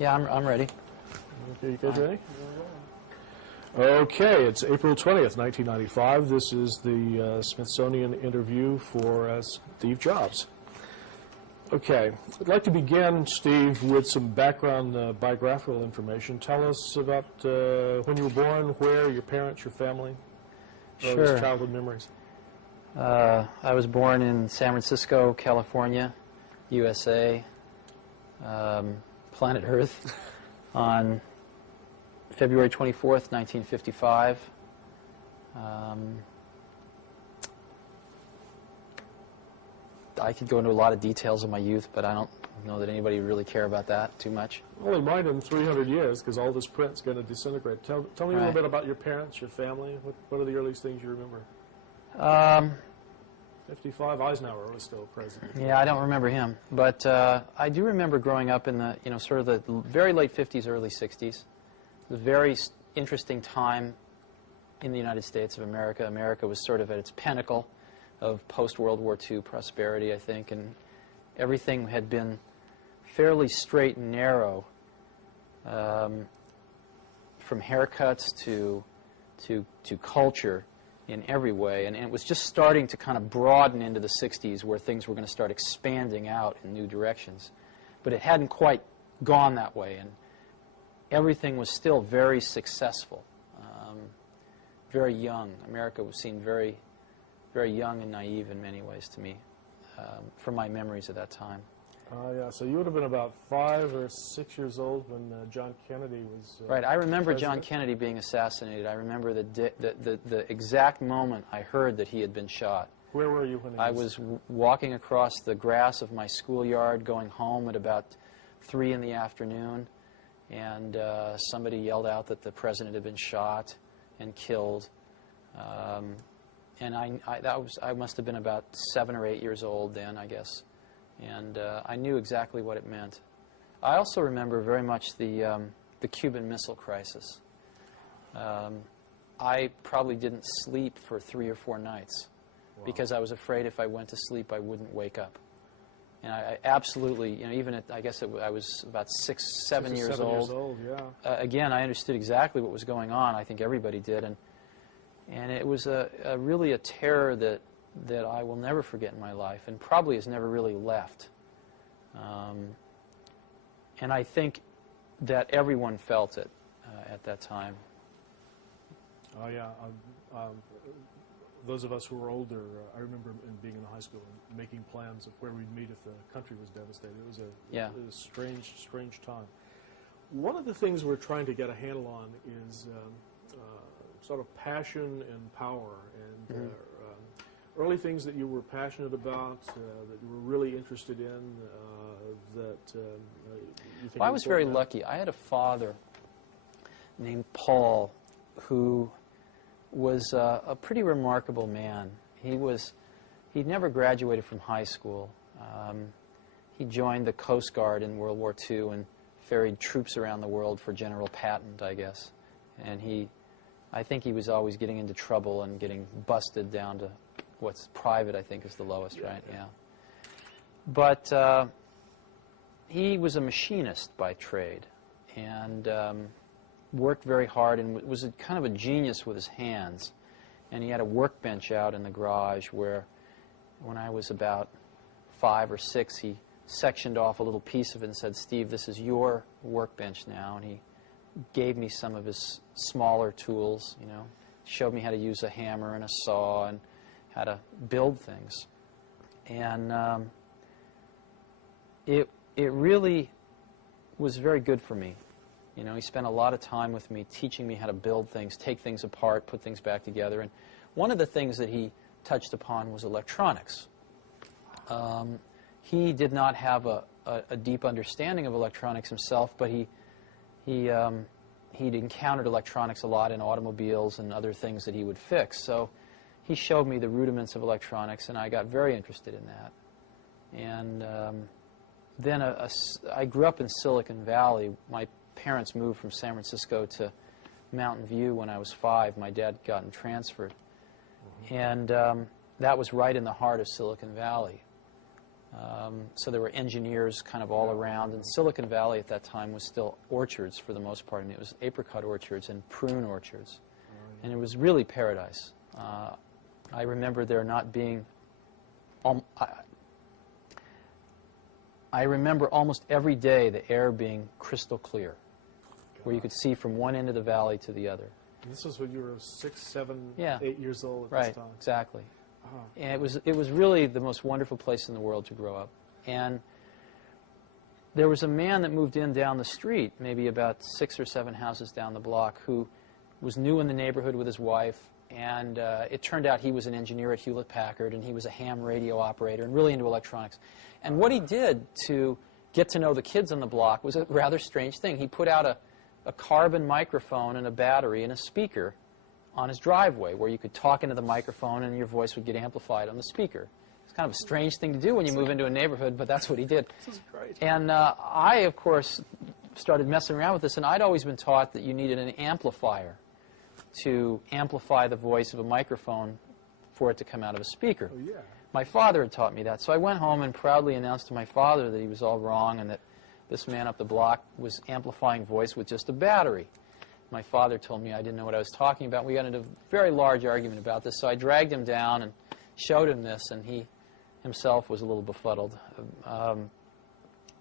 Yeah, I'm ready. Okay, you guys ready? Okay, it's April 20th, 1995. This is the Smithsonian interview for Steve Jobs. Okay, I'd like to begin, Steve, with some background biographical information. Tell us about when you were born, where, your parents, your family, Sure. childhood memories. I was born in San Francisco, California, USA, planet Earth, on February 24th, 1955. I could go into a lot of details of my youth, but I don't know that anybody would really care about that too much. Only mine in 300 years, because all this print's going to disintegrate. Tell me a little bit about your parents, your family. What are the earliest things you remember? 55, Eisenhower was still president. Yeah, I don't remember him, but I do remember growing up in the, sort of the very late 50s, early 60s. It was a very interesting time in the United States of America. America was sort of at its pinnacle of post-World War II prosperity, I think, and everything had been fairly straight and narrow, from haircuts to culture in every way, and it was just starting to kind of broaden into the 60s where things were going to start expanding out in new directions. But it hadn't quite gone that way, and everything was still very successful, very young. America was seen very, very young and naive in many ways to me, from my memories of that time. Yeah, so you would have been about 5 or 6 years old when John Kennedy was right. I remember president. John Kennedy being assassinated. I remember the exact moment I heard that he had been shot. Where were you when I was walking across the grass of my schoolyard going home at about 3 in the afternoon, and somebody yelled out that the president had been shot and killed. And I must have been about 7 or 8 years old then, I guess. And I knew exactly what it meant. I also remember very much the Cuban Missile Crisis. I probably didn't sleep for 3 or 4 nights because I was afraid if I went to sleep I wouldn't wake up. And I absolutely, even at, I guess I was about 6, 7 years old. Yeah. Again, I understood exactly what was going on. I think everybody did. And it was really a terror that I will never forget in my life, and probably has never really left. And I think that everyone felt it at that time. Oh, yeah. Those of us who were older, I remember being in high school and making plans of where we'd meet if the country was devastated. It was a strange, strange time. One of the things we're trying to get a handle on is sort of passion and power, and early things that you were passionate about, that you were really interested in, that you think. Well, I was very lucky. I had a father named Paul who was a pretty remarkable man. He'd never graduated from high school. He joined the Coast Guard in World War II and ferried troops around the world for General Patton, I guess. And I think he was always getting into trouble and getting busted down to what's private, I think, is the lowest, right? Yeah. But he was a machinist by trade, and worked very hard, and was kind of a genius with his hands. And he had a workbench out in the garage where, when I was about 5 or 6, he sectioned off a little piece of it and said, "Steve, this is your workbench now." And he gave me some of his smaller tools, showed me how to use a hammer and a saw and how to build things. And it really was very good for me. He spent a lot of time with me teaching me how to build things, take things apart, put things back together. And one of the things that he touched upon was electronics. He did not have a deep understanding of electronics himself, but he'd encountered electronics a lot in automobiles and other things that he would fix. So he showed me the rudiments of electronics, and I got very interested in that. And then I grew up in Silicon Valley. My parents moved from San Francisco to Mountain View when I was 5. My dad had gotten transferred. And that was right in the heart of Silicon Valley. So there were engineers kind of all around. And Silicon Valley at that time was still orchards for the most part. I mean, it was apricot orchards and prune orchards. And it was really paradise. I remember there not being... I remember almost every day the air being crystal clear, where you could see from one end of the valley to the other. And this was when you were 6, 7, Yeah. 8 years old at Right, this time. exactly. And it was really the most wonderful place in the world to grow up. And there was a man that moved in down the street, maybe about 6 or 7 houses down the block, who was new in the neighborhood with his wife. And it turned out he was an engineer at Hewlett-Packard, and he was a ham radio operator and really into electronics. And what he did to get to know the kids on the block was a rather strange thing. He put out a carbon microphone and a battery and a speaker on his driveway where you could talk into the microphone and your voice would get amplified on the speaker. It's kind of a strange thing to do when you move into a neighborhood, but that's what he did. This is great. And I, of course, started messing around with this, and I'd always been taught that you needed an amplifier to amplify the voice of a microphone for it to come out of a speaker. Oh, yeah. My father had taught me that, so I went home and proudly announced to my father that he was all wrong and that this man up the block was amplifying voice with just a battery. My father told me I didn't know what I was talking about. We got into a very large argument about this, so I dragged him down and showed him this, and he himself was a little befuddled. And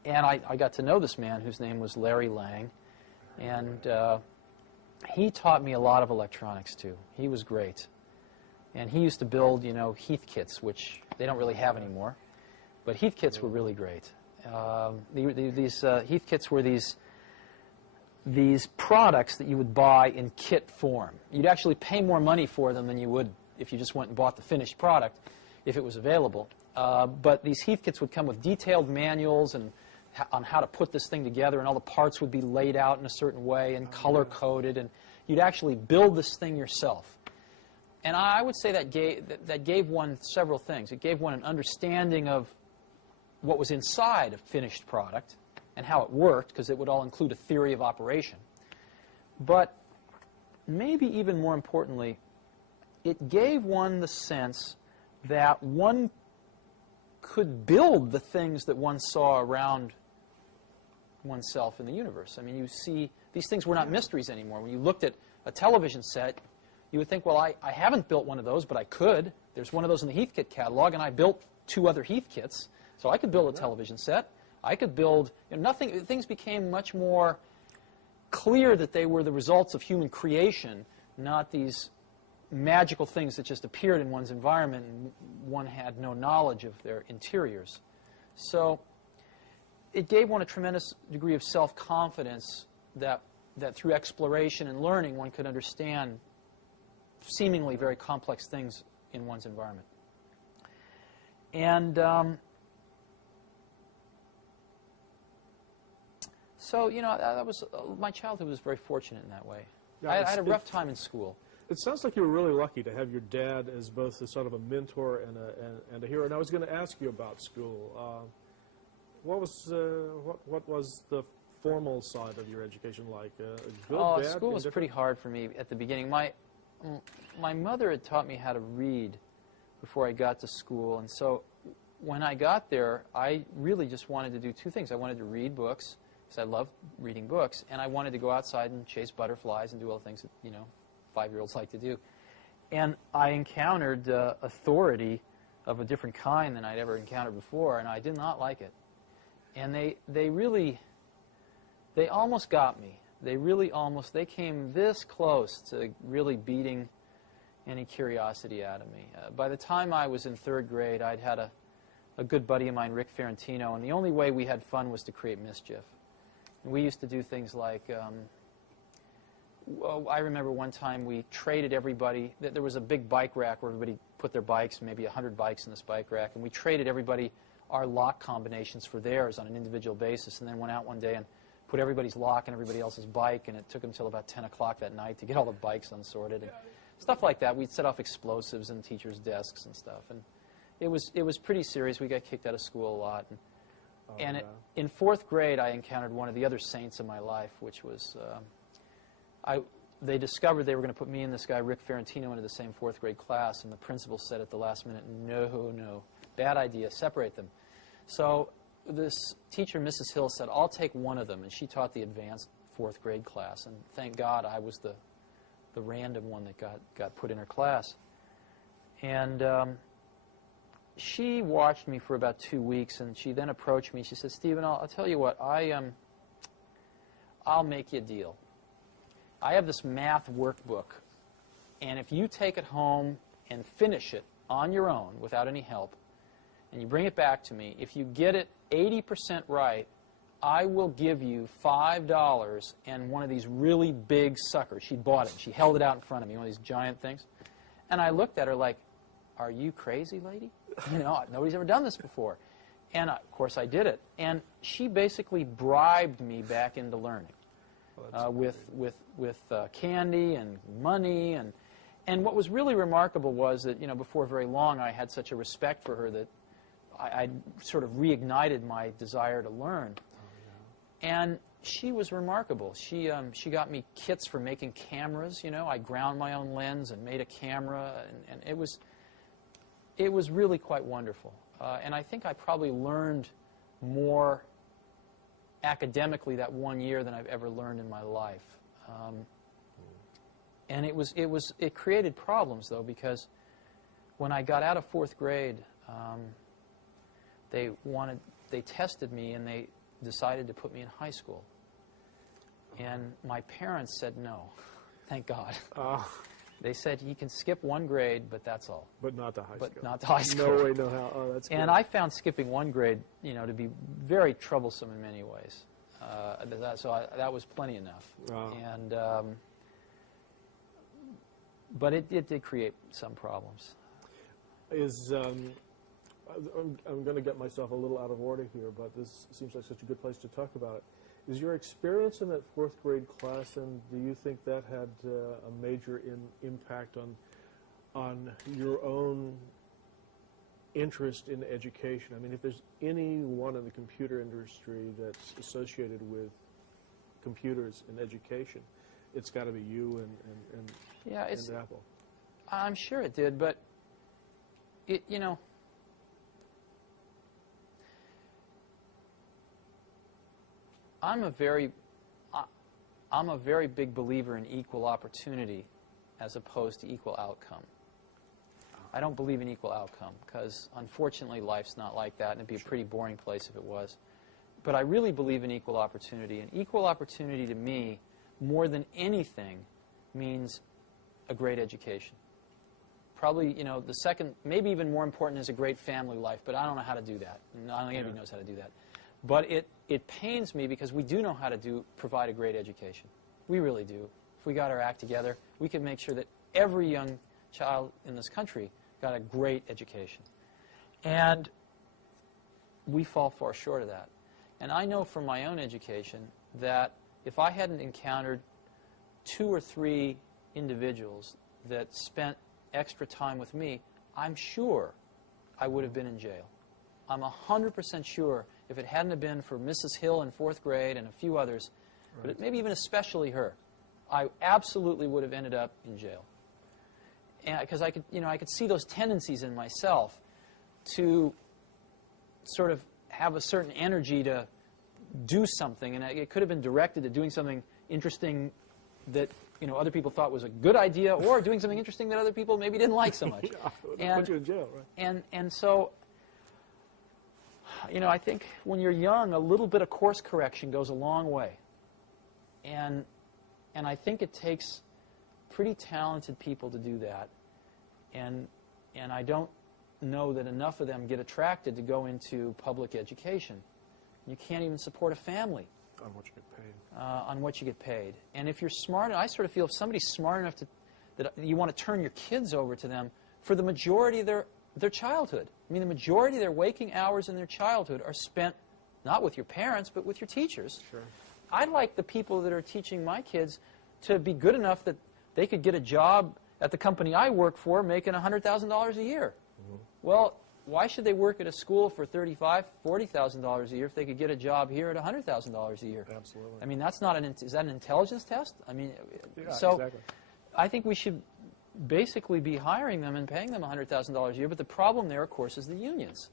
I got to know this man whose name was Larry Lang, and he taught me a lot of electronics, too. He was great. And he used to build, you know, Heath kits, which they don't really have anymore. But Heath kits were really great. These Heath kits were these products that you would buy in kit form. You'd actually pay more money for them than you would if you just went and bought the finished product, if it was available. But these Heath kits would come with detailed manuals and on how to put this thing together, and all the parts would be laid out in a certain way and color-coded, and you'd actually build this thing yourself. And I would say that gave one several things. It gave one an understanding of what was inside a finished product and how it worked, because it would all include a theory of operation. But maybe even more importantly, it gave one the sense that one could build the things that one saw around oneself in the universe. I mean, you see, these things were not mysteries anymore. When you looked at a television set, you would think, well, I haven't built one of those, but I could. There's one of those in the Heathkit catalog, and I built 2 other Heathkits, so I could build a television set. I could build, you know, things became much more clear that they were the results of human creation, not these magical things that just appeared in one's environment and one had no knowledge of their interiors. So it gave one a tremendous degree of self-confidence that through exploration and learning one could understand seemingly very complex things in one's environment. And so, you know, that was my childhood was very fortunate in that way. Yeah, I had a rough time in school. It sounds like you were really lucky to have your dad as both a sort of a mentor and a hero. And I was going to ask you about school. What was the formal side of your education like? Good, bad, school was pretty hard for me at the beginning. My mother had taught me how to read before I got to school, and so when I got there, I really just wanted to do 2 things. I wanted to read books, because I loved reading books, and I wanted to go outside and chase butterflies and do all the things that, you know, 5-year-olds like to do. And I encountered authority of a different kind than I'd ever encountered before, and I did not like it. And they almost got me. They came this close to really beating any curiosity out of me. By the time I was in 3rd grade, I'd had a good buddy of mine, Rick Ferrantino, and the only way we had fun was to create mischief. And we used to do things like, I remember one time we traded everybody. There was a big bike rack where everybody put their bikes, maybe 100 bikes in this bike rack, and we traded everybody our lock combinations for theirs on an individual basis, and then went out one day and put everybody's lock in everybody else's bike, and it took until about 10 o'clock that night to get all the bikes unsorted and stuff like that. We'd set off explosives in teachers' desks and stuff, and it was pretty serious. We got kicked out of school a lot. In 4th grade, I encountered one of the other saints in my life, which was they discovered they were going to put me and this guy, Rick Ferrantino, into the same 4th grade class, and the principal said at the last minute, no, bad idea, separate them. So this teacher, Mrs. Hill, said, I'll take one of them, and she taught the advanced 4th grade class, and thank God I was the random one that got put in her class. And she watched me for about 2 weeks, and she then approached me. She said, Stephen, I'll tell you what, I'll make you a deal. I have this math workbook, and if you take it home and finish it on your own without any help, and you bring it back to me, if you get it 80% right, I will give you $5 and one of these really big suckers. She bought it. She held it out in front of me, one of these giant things. And I looked at her like, are you crazy, lady? You know, nobody's ever done this before. And, of course, I did it. And she basically bribed me back into learning with candy and money. And what was really remarkable was that, you know, before very long I had such a respect for her that I sort of reignited my desire to learn. And she was remarkable. She got me kits for making cameras. You know, I ground my own lens and made a camera, and it was really quite wonderful. And I think I probably learned more academically that 1 year than I've ever learned in my life. And it created problems, though, because when I got out of 4th grade, they tested me and they decided to put me in high school. And my parents said no, thank God. They said he can skip 1 grade, but that's all. But not to high school. But not to high school. No way, no how. Oh, that's good. And I found skipping 1 grade, you know, to be very troublesome in many ways. That was plenty enough. And but it did create some problems. I'm going to get myself a little out of order here, but this seems like such a good place to talk about it. Is your experience in that 4th grade class, and do you think that had a major impact on your own interest in education? I mean, if there's anyone in the computer industry that's associated with computers and education, it's got to be you and Apple. I'm sure it did, but you know, I'm a very big believer in equal opportunity as opposed to equal outcome. I don't believe in equal outcome because, unfortunately, life's not like that, and it'd be a pretty boring place if it was. But I really believe in equal opportunity, and equal opportunity to me, more than anything, means a great education. Probably, you know, the second, maybe even more important is a great family life, but I don't know how to do that. And I don't think anybody knows how to do that. But it pains me because we do know how to provide a great education. We really do. If we got our act together, we could make sure that every young child in this country got a great education. And we fall far short of that. And I know from my own education that if I hadn't encountered 2 or 3 individuals that spent extra time with me, I'm sure I would have been in jail. I'm 100% sure if it hadn't have been for Mrs. Hill in 4th grade and a few others, but maybe even especially her, I absolutely would have ended up in jail. Because I could see those tendencies in myself to sort of have a certain energy to do something, and it could have been directed to doing something interesting that other people thought was a good idea, or doing something interesting that other people maybe didn't like so much. Put you in jail, right? And so, I think when you're young, a little bit of course correction goes a long way. And I think it takes pretty talented people to do that. And I don't know that enough of them get attracted to go into public education. You can't even support a family on what you get paid. On what you get paid. And if you're smart, I sort of feel if somebody's smart enough that you want to turn your kids over to them for the majority of their childhood. I mean, the majority of their waking hours in their childhood are spent not with your parents, but with your teachers. Sure. I'd like the people that are teaching my kids to be good enough that they could get a job at the company I work for making $100,000 a year. Mm-hmm. Well, why should they work at a school for $35,000, $40,000 a year if they could get a job here at $100,000 a year? Absolutely. I mean, that's not is that an intelligence test? I mean, yeah, so exactly. I think we should basically be hiring them and paying them $100,000 a year. But the problem there, of course, is the unions.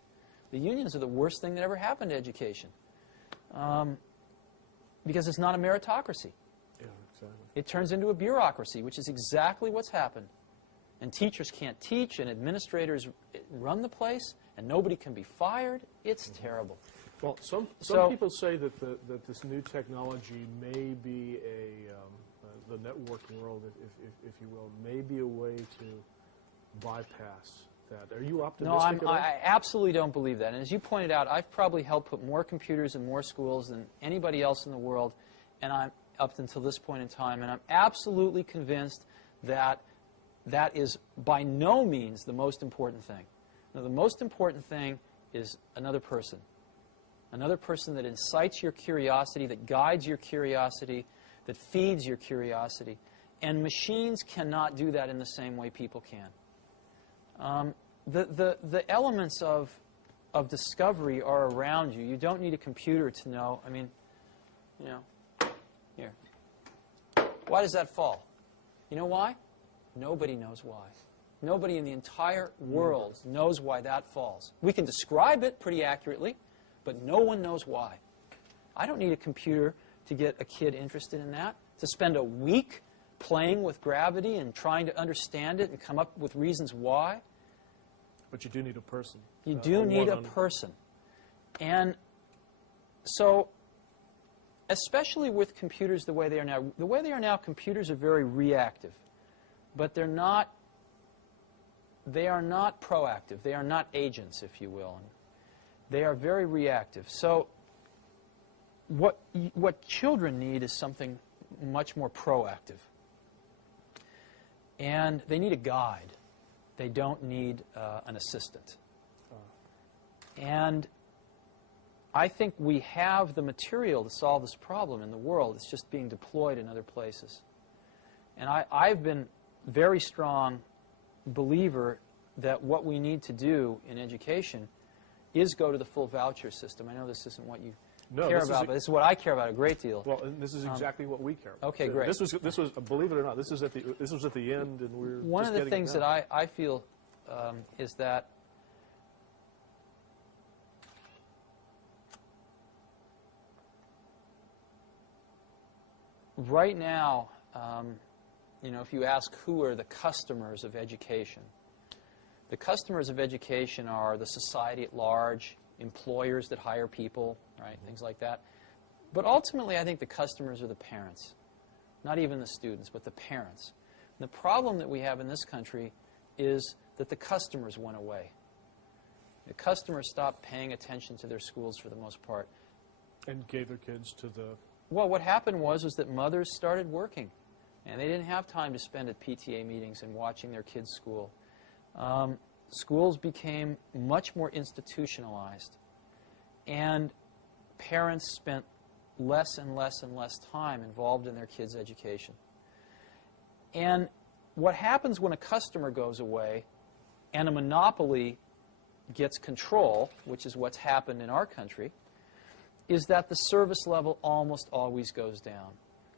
The unions are the worst thing that ever happened to education, because it's not a meritocracy. Yeah, exactly. It turns into a bureaucracy, which is exactly what's happened. And teachers can't teach, and administrators run the place, and nobody can be fired. It's terrible. Well, some people say that that this new technology may be the networking world, if you will, may be a way to bypass that. Are you optimistic? No, I absolutely don't believe that. And as you pointed out, I've probably helped put more computers in more schools than anybody else in the world, and I'm up until this point in time, and I'm absolutely convinced that that is by no means the most important thing. No, the most important thing is another person that incites your curiosity, that guides your curiosity, that feeds your curiosity. And machines cannot do that in the same way people can. The elements of discovery are around you. You don't need a computer to know. I mean, you know, here. Why does that fall? You know why? Nobody knows why. Nobody in the entire world knows why that falls. We can describe it pretty accurately, but no one knows why. I don't need a computer to get a kid interested in that, to spend a week playing with gravity and trying to understand it and come up with reasons why. But you do need a person. You do need a person. And so, especially with computers the way they are now, computers are very reactive. But they are not proactive. They are not agents, if you will. They are very reactive. So what children need is something much more proactive. And they need a guide. They don't need an assistant. And I think we have the material to solve this problem in the world. It's just being deployed in other places. And I've been very strong believer that what we need to do in education is go to the full voucher system. I know this isn't what you care about, but this is what I care about a great deal. Well, and this is exactly what we care about. Okay, great. This was believe it or not, this was at the end, and we're one just of the things that I feel is that right now, you know, if you ask who are the customers of education, the customers of education are the society at large, employers that hire people, right, things like that. But ultimately, I think the customers are the parents, not even the students, but the parents. And the problem that we have in this country is that the customers went away. The customers stopped paying attention to their schools for the most part. And gave their kids to the... Well, what happened was that mothers started working. And they didn't have time to spend at PTA meetings and watching their kids' school. Schools became much more institutionalized. And parents spent less and less and less time involved in their kids' education. And what happens when a customer goes away and a monopoly gets control, which is what's happened in our country, is that the service level almost always goes down.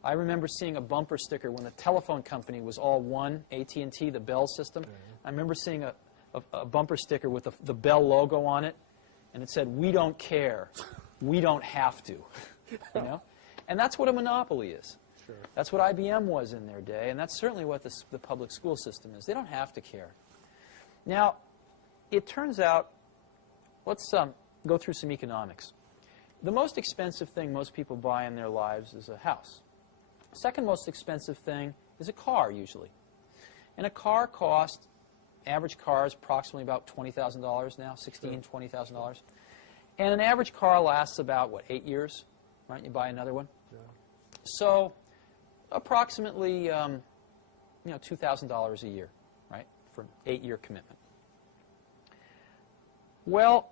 I remember seeing a bumper sticker when the telephone company was all one, AT&T, the Bell system. I remember seeing a bumper sticker with the Bell logo on it, and it said, "We don't care. We don't have to." You know? And that's what a monopoly is. Sure. That's what IBM was in their day, and that's certainly what the public school system is. They don't have to care. Now, it turns out, let's go through some economics. The most expensive thing most people buy in their lives is a house. Second most expensive thing is a car, usually. And a car costs, average car is approximately about $20,000 now, $16,000, $20,000. And an average car lasts about, what, 8 years? Right? You buy another one. Yeah. So approximately, you know, $2,000 a year, right, for an 8-year commitment. Well,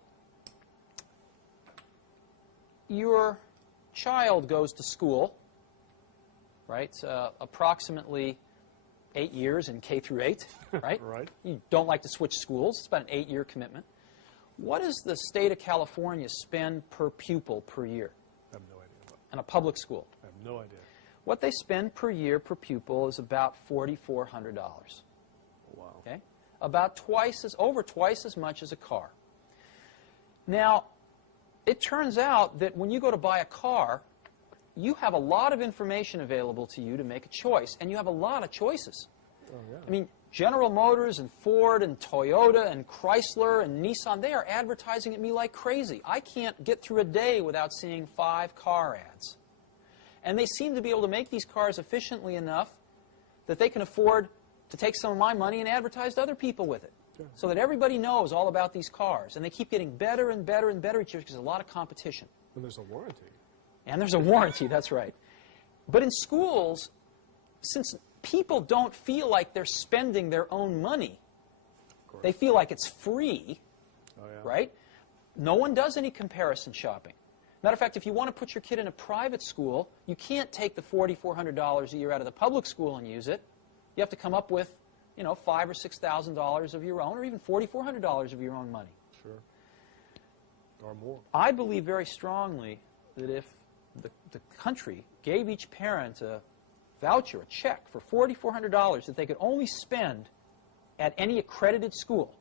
your child goes to school, right? Approximately 8 years in K through 8, right? Right. You don't like to switch schools. It's about an 8-year commitment. What does the state of California spend per pupil per year? I have no idea. In a public school? I have no idea. What they spend per year per pupil is about $4,400. Wow. Okay? Over twice as much as a car. Now, it turns out that when you go to buy a car, you have a lot of information available to you to make a choice, and you have a lot of choices. Oh, yeah. I mean, General Motors and Ford and Toyota and Chrysler and Nissan, they are advertising at me like crazy. I can't get through a day without seeing 5 car ads. And they seem to be able to make these cars efficiently enough that they can afford to take some of my money and advertise to other people with it. Sure. So that everybody knows all about these cars. And they keep getting better and better and better each year because there's a lot of competition. And there's a warranty. And there's a warranty, that's right. But in schools, since people don't feel like they're spending their own money, they feel like it's free, right? No one does any comparison shopping. Matter of fact, if you want to put your kid in a private school, you can't take the $4,400 a year out of the public school and use it. You have to come up with, you know, $5,000 or $6,000 of your own, or even $4,400 of your own money. Sure. Or more. I believe very strongly that if the country gave each parent a voucher, a check for $4,400 that they could only spend at any accredited school,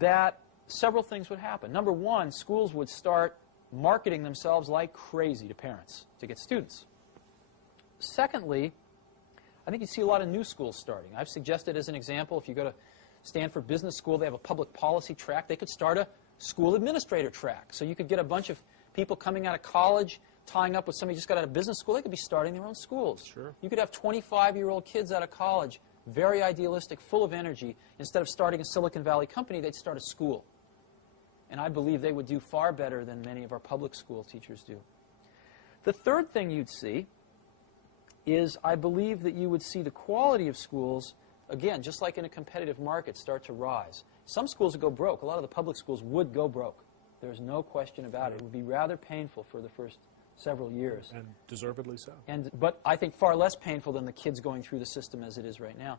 that several things would happen. Number one, schools would start marketing themselves like crazy to parents to get students. Secondly, I think you see a lot of new schools starting. I've suggested as an example, if you go to Stanford Business School, they have a public policy track. They could start a school administrator track. So you could get a bunch of people coming out of college, tying up with somebody who just got out of business school. They could be starting their own schools. Sure. You could have 25-year-old kids out of college, very idealistic, full of energy. Instead of starting a Silicon Valley company, they'd start a school. And I believe they would do far better than many of our public school teachers do. The third thing you'd see is I believe that you would see the quality of schools, again, just like in a competitive market, start to rise. Some schools would go broke. A lot of the public schools would go broke. There's no question about it. It would be rather painful for the first several years. And deservedly so. But I think far less painful than the kids going through the system as it is right now.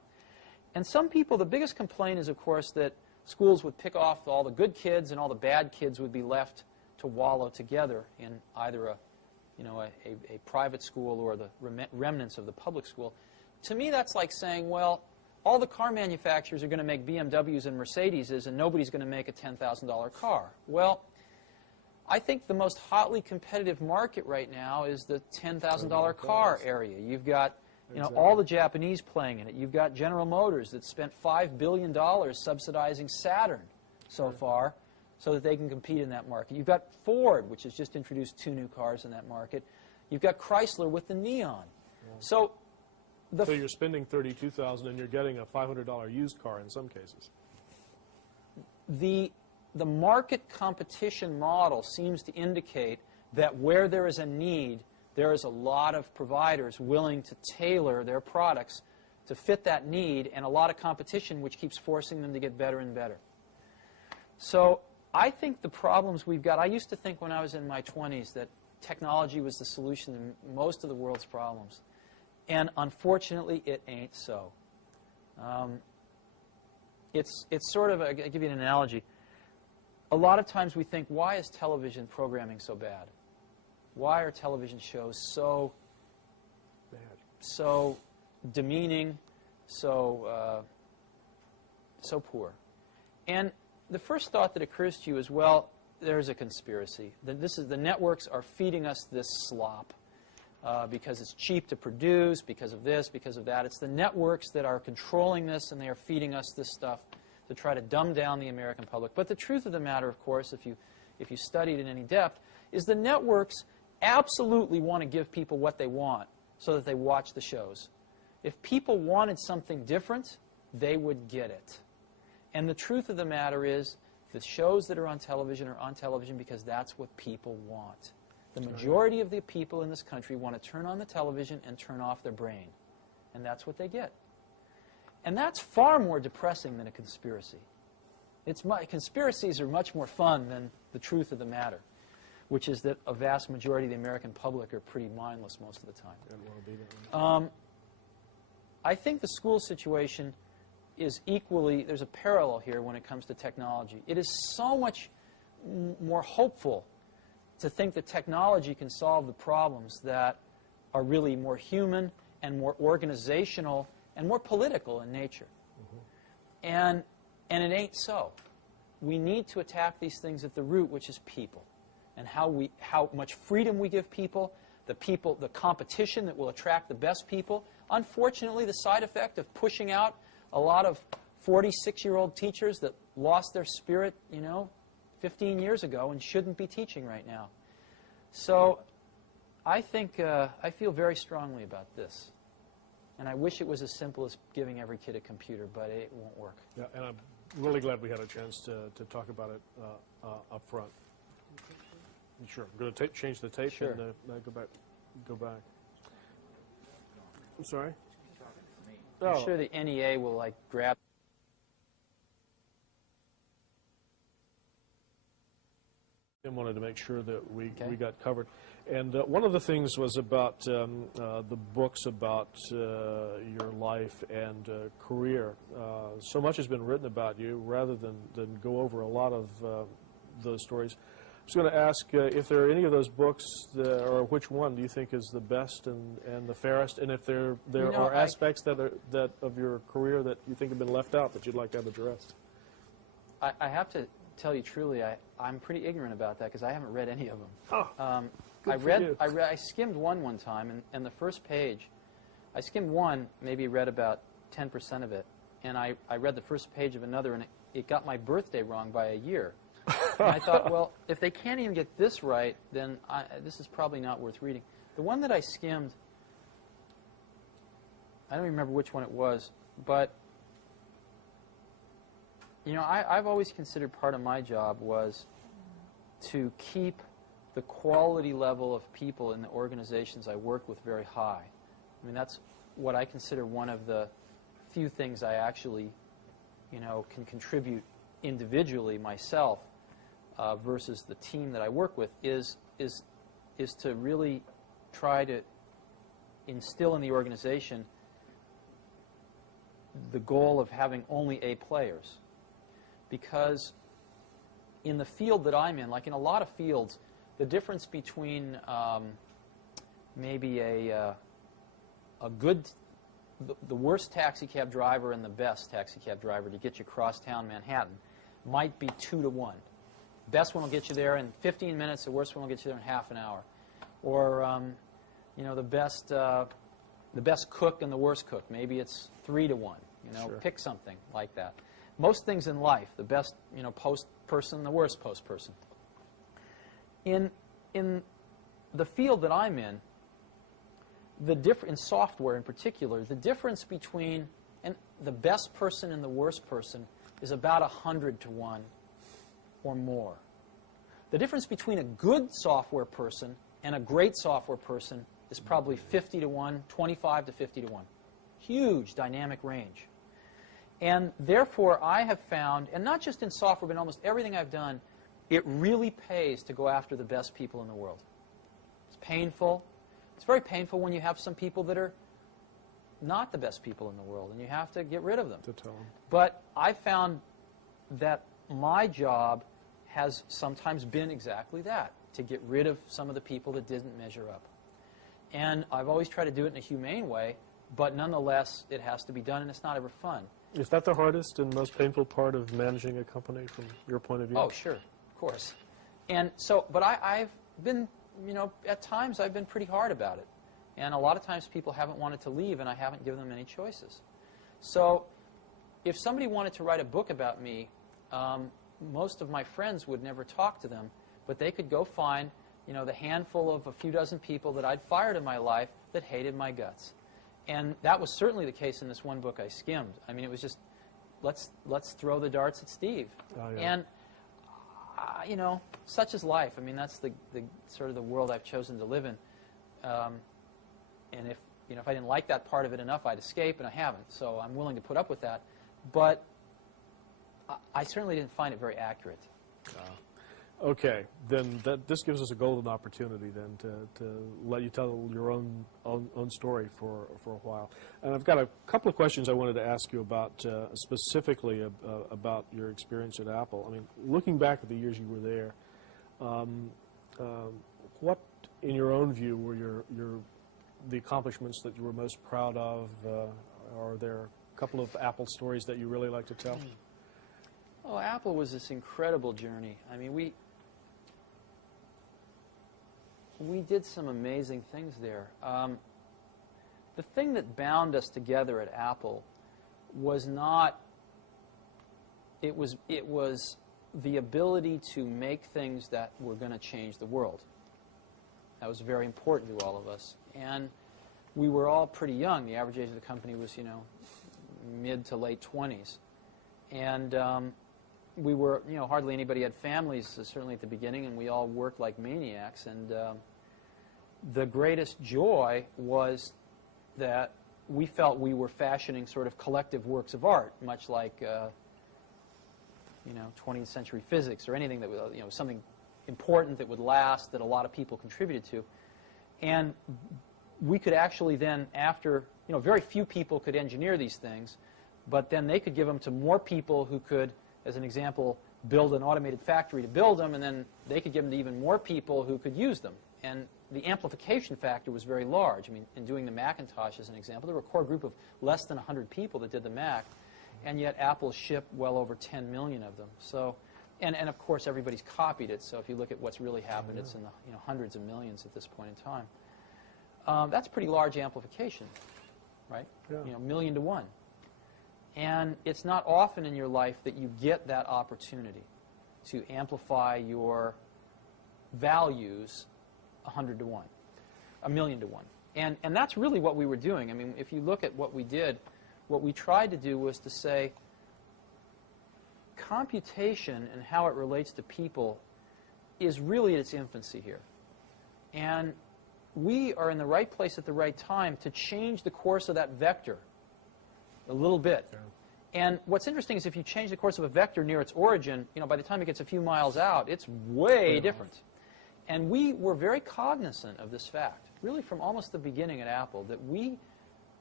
And some people, the biggest complaint is, of course, that schools would pick off all the good kids and all the bad kids would be left to wallow together in either a private school or the remnants of the public school. To me, that's like saying, well, all the car manufacturers are going to make BMWs and Mercedeses and nobody's going to make a $10,000 car. Well, I think the most hotly competitive market right now is the $10,000 car area. You've got all the Japanese playing in it. You've got General Motors that spent $5 billion subsidizing Saturn so far so that they can compete in that market. You've got Ford, which has just introduced 2 new cars in that market. You've got Chrysler with the Neon. Yeah. So you're spending $32,000 and you're getting a $500 used car in some cases. The market competition model seems to indicate that where there is a need, there is a lot of providers willing to tailor their products to fit that need, and a lot of competition which keeps forcing them to get better and better. So I think the problems we've got, I used to think when I was in my 20s that technology was the solution to most of the world's problems. And unfortunately, it ain't so. It's sort of, I'll give you an analogy. A lot of times we think, why is television programming so bad? Why are television shows so bad, so demeaning, so poor? And the first thought that occurs to you is, well, there's a conspiracy. The networks are feeding us this slop because it's cheap to produce, because of this, because of that. It's the networks that are controlling this, and they are feeding us this stuff to try to dumb down the American public. But the truth of the matter, of course, if you study it in any depth, is the networks absolutely want to give people what they want so that they watch the shows. If people wanted something different, they would get it. And the truth of the matter is, the shows that are on television are on television because that's what people want. The majority of the people in this country want to turn on the television and turn off their brain. And that's what they get. And that's far more depressing than a conspiracy. Conspiracies are much more fun than the truth of the matter, which is that a vast majority of the American public are pretty mindless most of the time. I think the school situation is equally, there's a parallel here when it comes to technology. It is so much more hopeful to think that technology can solve the problems that are really more human and more organizational and more political in nature. And it ain't so. we need to attack these things at the root, which is people, and how much freedom we give people, the competition that will attract the best people. Unfortunately, the side effect of pushing out a lot of 46-year-old teachers that lost their spirit, 15 years ago and shouldn't be teaching right now. So I think I feel very strongly about this. And I wish it was as simple as giving every kid a computer, but it won't work. Yeah, and I'm really glad we had a chance to talk about it up front. Sure. I'm going to change the tape sure. and go back. I'm sorry? I'm sure the NEA will grab. I wanted to make sure that we got covered. And one of the things was about the books about your life and career. So much has been written about you. Rather than go over a lot of those stories, I was going to ask if there are any of those books, or which one do you think is the best and the fairest, and if there are aspects that of your career that you think have been left out that you'd like to have addressed. I have to tell you truly, I'm pretty ignorant about that because I haven't read any of them. Oh, I skimmed one time, and the first page, I skimmed one, maybe read about 10% of it, and I read the first page of another, and it got my birthday wrong by a year. And I thought, well, if they can't even get this right, then this is probably not worth reading. The one that I skimmed, I don't remember which one it was, but I've always considered part of my job was to keep the quality level of people in the organizations I work with very high. I mean, that's what I consider one of the few things I actually, can contribute individually myself versus the team that I work with is to really try to instill in the organization the goal of having only A players. Because in the field that I'm in, like in a lot of fields, the difference between maybe the worst taxi cab driver and the best taxi cab driver to get you across town Manhattan might be 2 to 1. Best one will get you there in 15 minutes. The worst one will get you there in half an hour. Or the best cook and the worst cook, maybe it's 3 to 1. Sure. Pick something like that. Most things in life, the best post person, the worst post person. In the field that I'm in, in software in particular, the difference between the best person and the worst person is about 100 to 1 or more. The difference between a good software person and a great software person is probably 50 to 1, 25 to 50 to 1. Huge dynamic range. And therefore, I have found, and not just in software, but in almost everything I've done, it really pays to go after the best people in the world. It's painful. It's very painful when you have some people that are not the best people in the world, and you have to get rid of them. To tell them. But I found that my job has sometimes been exactly that, to get rid of some of the people that didn't measure up. And I've always tried to do it in a humane way, but nonetheless, it has to be done, and it's not ever fun. Is that the hardest and most painful part of managing a company from your point of view? Oh, sure, of course. And so, but I've been, at times I've been pretty hard about it. And a lot of times people haven't wanted to leave, and I haven't given them any choices. So if somebody wanted to write a book about me, most of my friends would never talk to them, but they could go find, the handful of a few dozen people that I'd fired in my life that hated my guts. And that was certainly the case in this one book I skimmed. I mean, it was just, let's throw the darts at Steve. Oh, yeah. And, such is life. I mean, that's the sort of the world I've chosen to live in. And if I didn't like that part of it enough, I'd escape, and I haven't. So I'm willing to put up with that. But I certainly didn't find it very accurate. Okay, then this gives us a golden opportunity then to let you tell your own story for a while. And I've got a couple of questions I wanted to ask you about specifically about your experience at Apple. I mean, looking back at the years you were there, what, in your own view, were the accomplishments that you were most proud of? Are there a couple of Apple stories that you really like to tell? Oh, Apple was this incredible journey. I mean, we did some amazing things there. The thing that bound us together at Apple was not, it was the ability to make things that were going to change the world. That was very important to all of us. And we were all pretty young. The average age of the company was, you know, mid to late 20s. And we were, you know, hardly anybody had families, certainly at the beginning, and we all worked like maniacs. And the greatest joy was that we felt we were fashioning sort of collective works of art, much like, you know, 20th century physics or anything that was, you know, something important that would last, that a lot of people contributed to. And we could actually then, after, you know, very few people could engineer these things, but then they could give them to more people who could, as an example, build an automated factory to build them, and then they could give them to even more people who could use them. And the amplification factor was very large. I mean, in doing the Macintosh as an example, there were a core group of less than 100 people that did the Mac, and yet Apple shipped well over 10 million of them. So, and of course, everybody's copied it. So if you look at what's really happened, it's in the, you know, hundreds of millions at this point in time. That's pretty large amplification, right? Yeah. You know, 1,000,000 to 1. And it's not often in your life that you get that opportunity to amplify your values 100 to 1, 1,000,000 to 1. And that's really what we were doing. I mean, if you look at what we did, what we tried to do was to say, computation and how it relates to people is really at its infancy here. And we are in the right place at the right time to change the course of that vector a little bit. Yeah. And what's interesting is if you change the course of a vector near its origin, you know, by the time it gets a few miles out, it's way different. And we were very cognizant of this fact, really from almost the beginning at Apple, that we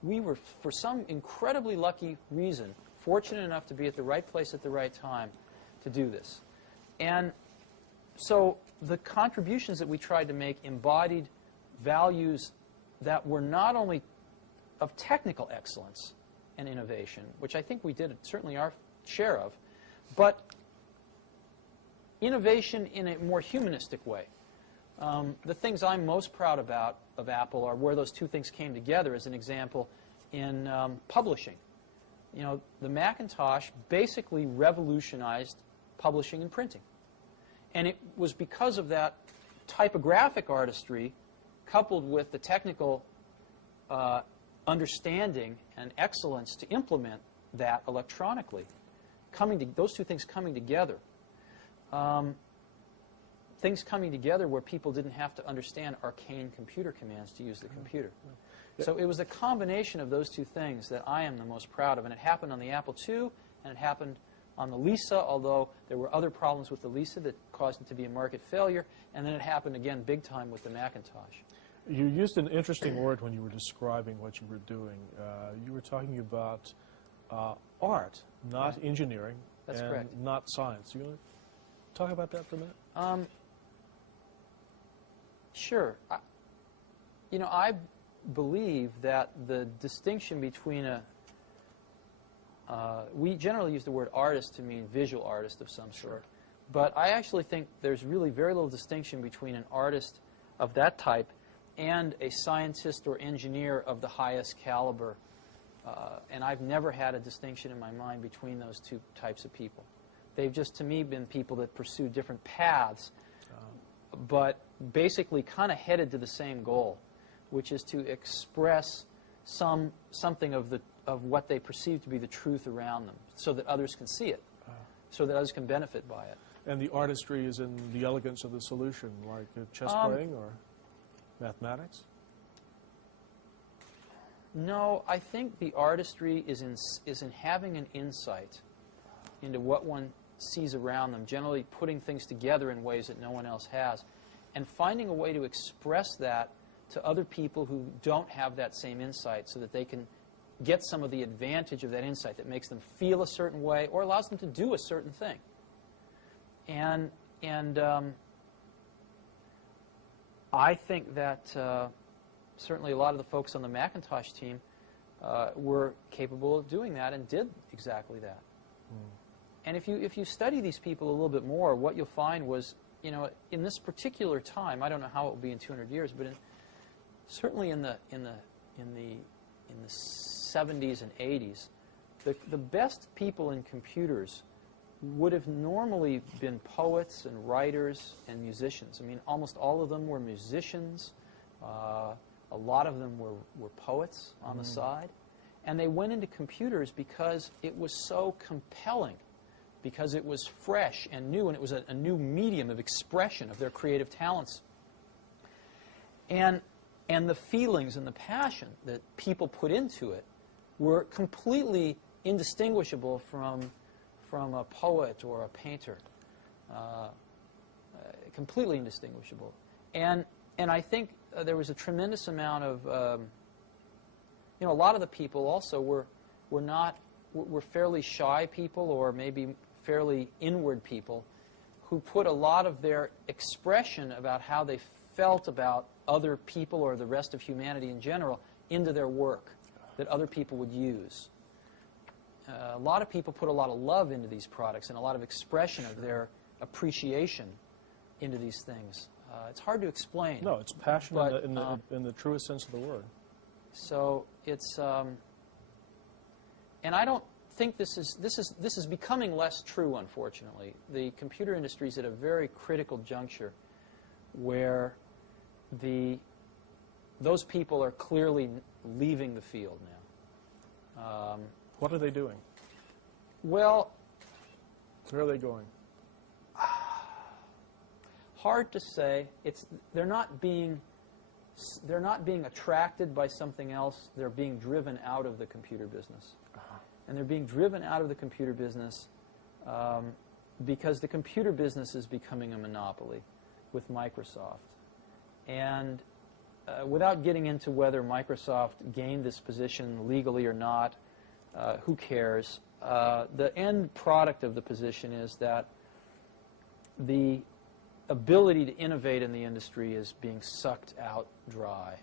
were, for some incredibly lucky reason, fortunate enough to be at the right place at the right time to do this. And so the contributions that we tried to make embodied values that were not only of technical excellence and innovation, which I think we did certainly our share of, but innovation in a more humanistic way. The things I'm most proud about of Apple are where those two things came together, as an example, in publishing. You know, the Macintosh basically revolutionized publishing and printing. And it was because of that typographic artistry coupled with the technical understanding and excellence to implement that electronically, those two things coming together. Things coming together where people didn't have to understand arcane computer commands to use the computer. So it was a combination of those two things that I am the most proud of. And it happened on the Apple II, and it happened on the Lisa, although there were other problems with the Lisa that caused it to be a market failure. And then it happened again big time with the Macintosh. You used an interesting word when you were describing what you were doing. You were talking about art, not engineering, That's and correct. not science. You want to talk about that for a minute? Sure. You know, I believe that the distinction between we generally use the word artist to mean visual artist of some sort. But I actually think there's really very little distinction between an artist of that type and a scientist or engineer of the highest caliber. And I've never had a distinction in my mind between those two types of people. They've just, to me, been people that pursue different paths, but basically kind of headed to the same goal, which is to express something of what they perceive to be the truth around them, so that others can see it, so that others can benefit by it. And the artistry is in the elegance of the solution, like chess playing or mathematics? No, I think the artistry is in having an insight into what one sees around them, generally putting things together in ways that no one else has, and finding a way to express that to other people who don't have that same insight so that they can get some of the advantage of that insight that makes them feel a certain way or allows them to do a certain thing. And I think that certainly a lot of the folks on the Macintosh team were capable of doing that and did exactly that. And if you study these people a little bit more, what you'll find was, in this particular time, I don't know how it will be in 200 years, but certainly in the 70s and 80s, the best people in computers would have normally been poets and writers and musicians. I mean, almost all of them were musicians. A lot of them were poets on the side. And they went into computers because it was so compelling, because it was fresh and new, and it was a new medium of expression of their creative talents. And the feelings and the passion that people put into it were completely indistinguishable from a poet or a painter. Completely indistinguishable. And I think there was a tremendous amount of, a lot of the people also were fairly shy people, or maybe fairly inward people, who put a lot of their expression about how they felt about other people or the rest of humanity in general into their work that other people would use. A lot of people put a lot of love into these products and a lot of expression of their appreciation into these things. It's hard to explain. No, it's passion in the truest sense of the word. So it's, and I don't think this is becoming less true, unfortunately. The computer industry is at a very critical juncture where those people are clearly leaving the field now. What are they doing? Well, where are they going? Hard to say. They're not being attracted by something else. They're being driven out of the computer business. And they're being driven out of the computer business because the computer business is becoming a monopoly with Microsoft. And without getting into whether Microsoft gained this position legally or not, who cares? The end product of the position is that the ability to innovate in the industry is being sucked out dry.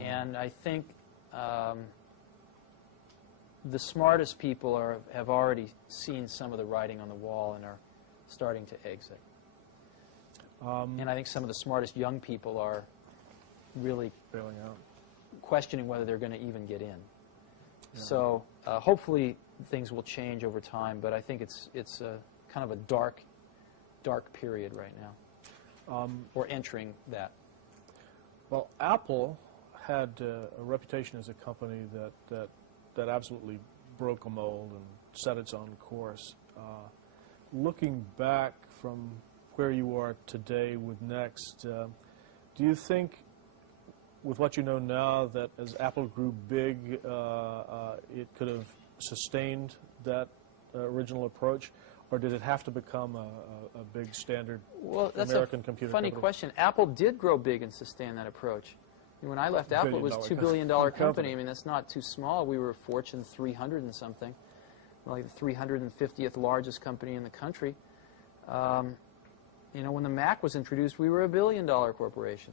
And I think the smartest people have already seen some of the writing on the wall and are starting to exit. And I think some of the smartest young people are really bailing out, questioning whether they're going to even get in. Yeah. So hopefully things will change over time, but I think it's kind of a dark period right now. We're entering that. Well, Apple had a reputation as a company that absolutely broke a mold and set its own course. Looking back from where you are today with Next, do you think, with what you know now, that as Apple grew big, it could have sustained that original approach, or did it have to become a big standard American computer company? Funny question. Apple did grow big and sustain that approach. When I left Apple, it was a $2 billion company. I mean, that's not too small. We were Fortune 300 and something, like the 350th largest company in the country. When the Mac was introduced, we were a $1 billion corporation.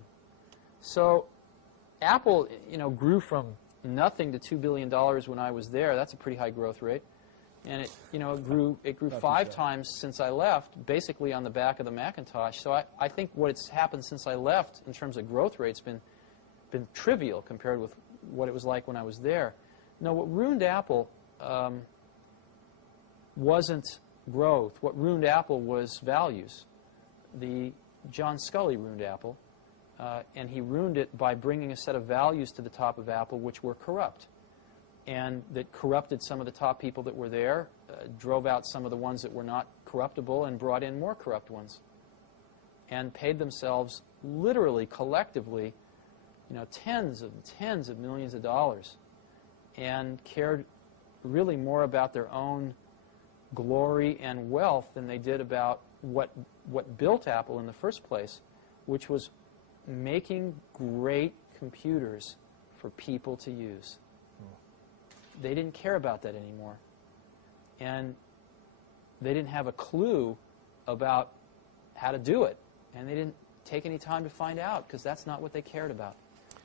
So Apple, grew from nothing to $2 billion when I was there. That's a pretty high growth rate. And it grew 5 times since I left, basically on the back of the Macintosh. So I think what's happened since I left in terms of growth rate's been trivial compared with what it was like when I was there. No, what ruined Apple wasn't growth. What ruined Apple was values. John Sculley ruined Apple, and he ruined it by bringing a set of values to the top of Apple which were corrupt, and that corrupted some of the top people that were there, drove out some of the ones that were not corruptible, and brought in more corrupt ones, and paid themselves literally, collectively, tens of millions of dollars, and cared really more about their own glory and wealth than they did about what built Apple in the first place, which was making great computers for people to use. They didn't care about that anymore. And they didn't have a clue about how to do it. And they didn't take any time to find out, because that's not what they cared about.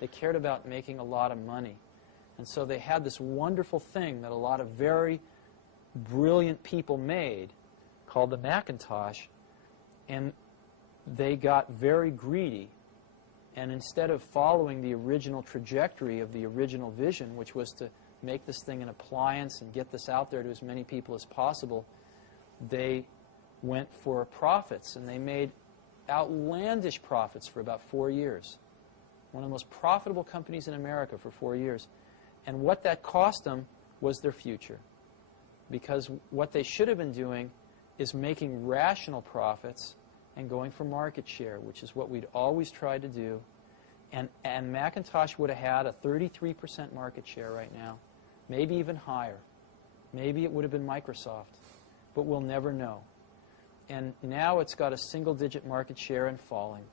They cared about making a lot of money. And so they had this wonderful thing that a lot of very brilliant people made called the Macintosh, and they got very greedy. And instead of following the original trajectory of the original vision, which was to make this thing an appliance and get this out there to as many people as possible, they went for profits, and they made outlandish profits for about 4 years. One of the most profitable companies in America for 4 years. And what that cost them was their future. Because what they should have been doing is making rational profits and going for market share, which is what we'd always tried to do. And Macintosh would have had a 33% market share right now, maybe even higher. Maybe it would have been Microsoft, but we'll never know. And now it's got a single-digit market share and falling.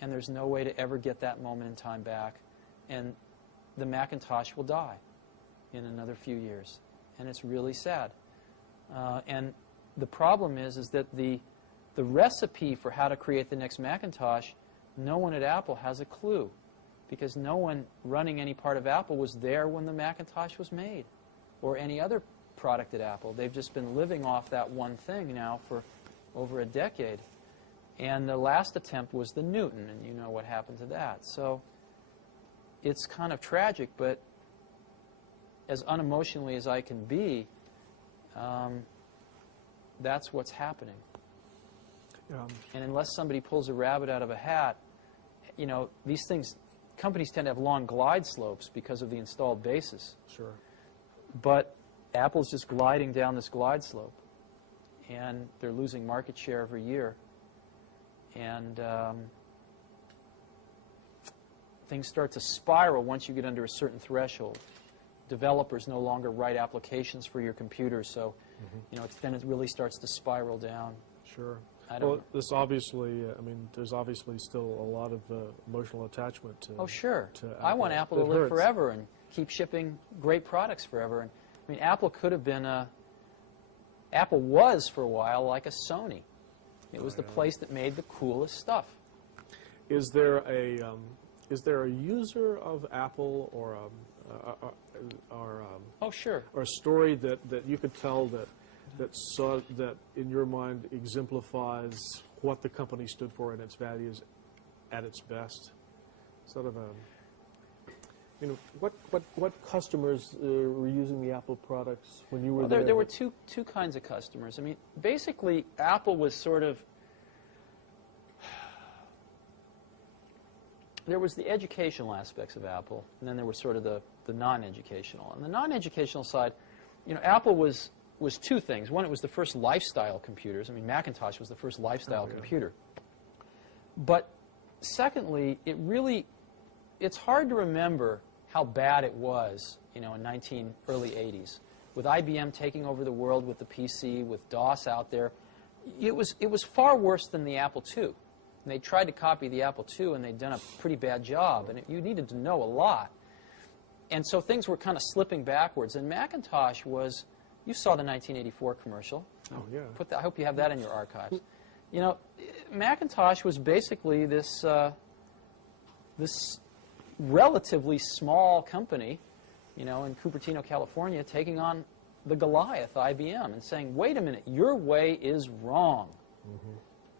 And there's no way to ever get that moment in time back. And the Macintosh will die in another few years. And it's really sad. And the problem is that the recipe for how to create the next Macintosh, no one at Apple has a clue. Because no one running any part of Apple was there when the Macintosh was made. Or any other product at Apple. They've just been living off that one thing now for over a decade. And the last attempt was the Newton, and you know what happened to that. So it's kind of tragic, but as unemotionally as I can be, that's what's happening. And unless somebody pulls a rabbit out of a hat, you know, these things, companies tend to have long glide slopes because of the installed bases. Sure. But Apple's just gliding down this glide slope, and they're losing market share every year. And things start to spiral once you get under a certain threshold. Developers no longer write applications for your computer, so you know, then it really starts to spiral down. Sure. Well, this obviously, I mean, there's obviously still a lot of emotional attachment to. Oh, sure. To Apple. I want Apple to live forever and keep shipping great products forever. And I mean, Apple could have been Apple was for a while like a Sony. It was the place that made the coolest stuff. Is there a user of Apple or oh, sure. or a story that you could tell that in your mind exemplifies what the company stood for and its values at its best? Sort of a, you know, what customers were using the Apple products when you were there? There were two kinds of customers. I mean, basically, Apple was sort of, there was the educational aspects of Apple, and then there was sort of the non-educational. On the non-educational side, you know, Apple was two things. One, it was the first lifestyle computers. I mean, Macintosh was the first lifestyle computer. But secondly, it's hard to remember how bad it was, you know, in early 80s, with IBM taking over the world with the PC, with DOS out there. It was far worse than the Apple II. And they tried to copy the Apple II, and they'd done a pretty bad job. And you needed to know a lot. And so things were kind of slipping backwards. And Macintosh was, you saw the 1984 commercial. Oh, yeah. I hope you have that in your archives. You know, Macintosh was basically this relatively small company, you know, in Cupertino, California, taking on the Goliath, IBM, and saying, wait a minute, your way is wrong.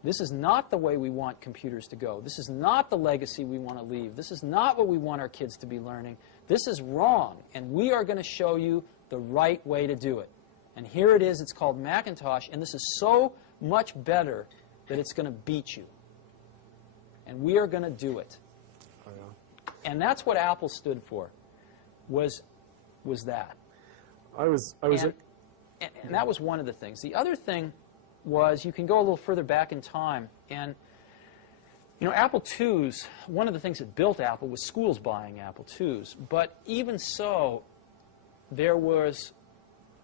This is not the way we want computers to go. This is not the legacy we want to leave. This is not what we want our kids to be learning. This is wrong, and we are going to show you the right way to do it. And here it is. It's called Macintosh, and this is so much better that it's going to beat you. And we are going to do it. Oh, yeah. And that's what Apple stood for, was that. And that was one of the things. The other thing was, you can go a little further back in time, and you know, Apple IIs, one of the things that built Apple was schools buying Apple IIs. But even so, there was,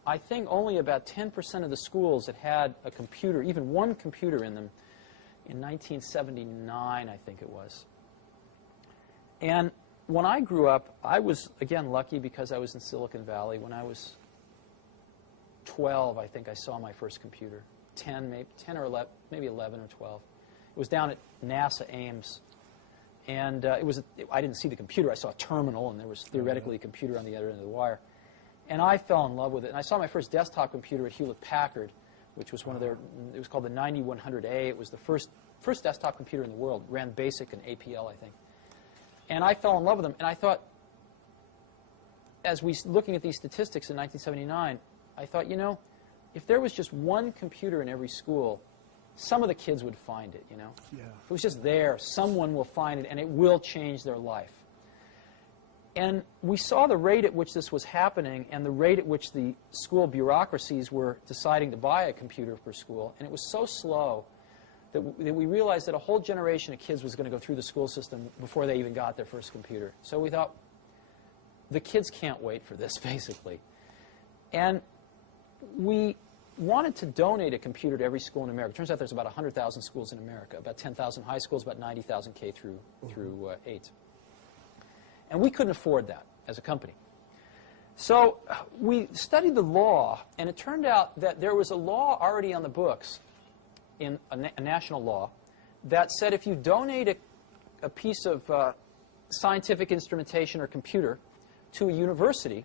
I think, only about 10% of the schools that had a computer, even one computer in them, in 1979, I think it was. And when I grew up, I was, again, lucky because I was in Silicon Valley. When I was 12, I think I saw my first computer. 10 or 11, maybe 11 or 12. It was down at NASA Ames. And I didn't see the computer. I saw a terminal, and there was theoretically a computer on the other end of the wire. And I fell in love with it. And I saw my first desktop computer at Hewlett-Packard, which was one of their, it was called the 9100A. It was the first desktop computer in the world. It ran BASIC and APL, I think. And I fell in love with them. And I thought, as we looking at these statistics in 1979, I thought, you know, if there was just one computer in every school, some of the kids would find it, you know. Yeah. If it was just there, someone will find it, and it will change their life. And we saw the rate at which this was happening and the rate at which the school bureaucracies were deciding to buy a computer per school. And it was so slow that we realized that a whole generation of kids was going to go through the school system before they even got their first computer. So we thought, the kids can't wait for this, basically. And we wanted to donate a computer to every school in America. It turns out there's about 100,000 schools in America, about 10,000 high schools, about 90,000 K through 8. And we couldn't afford that as a company. So we studied the law, and it turned out that there was a law already on the books, in a national law, that said if you donate a piece of scientific instrumentation or computer to a university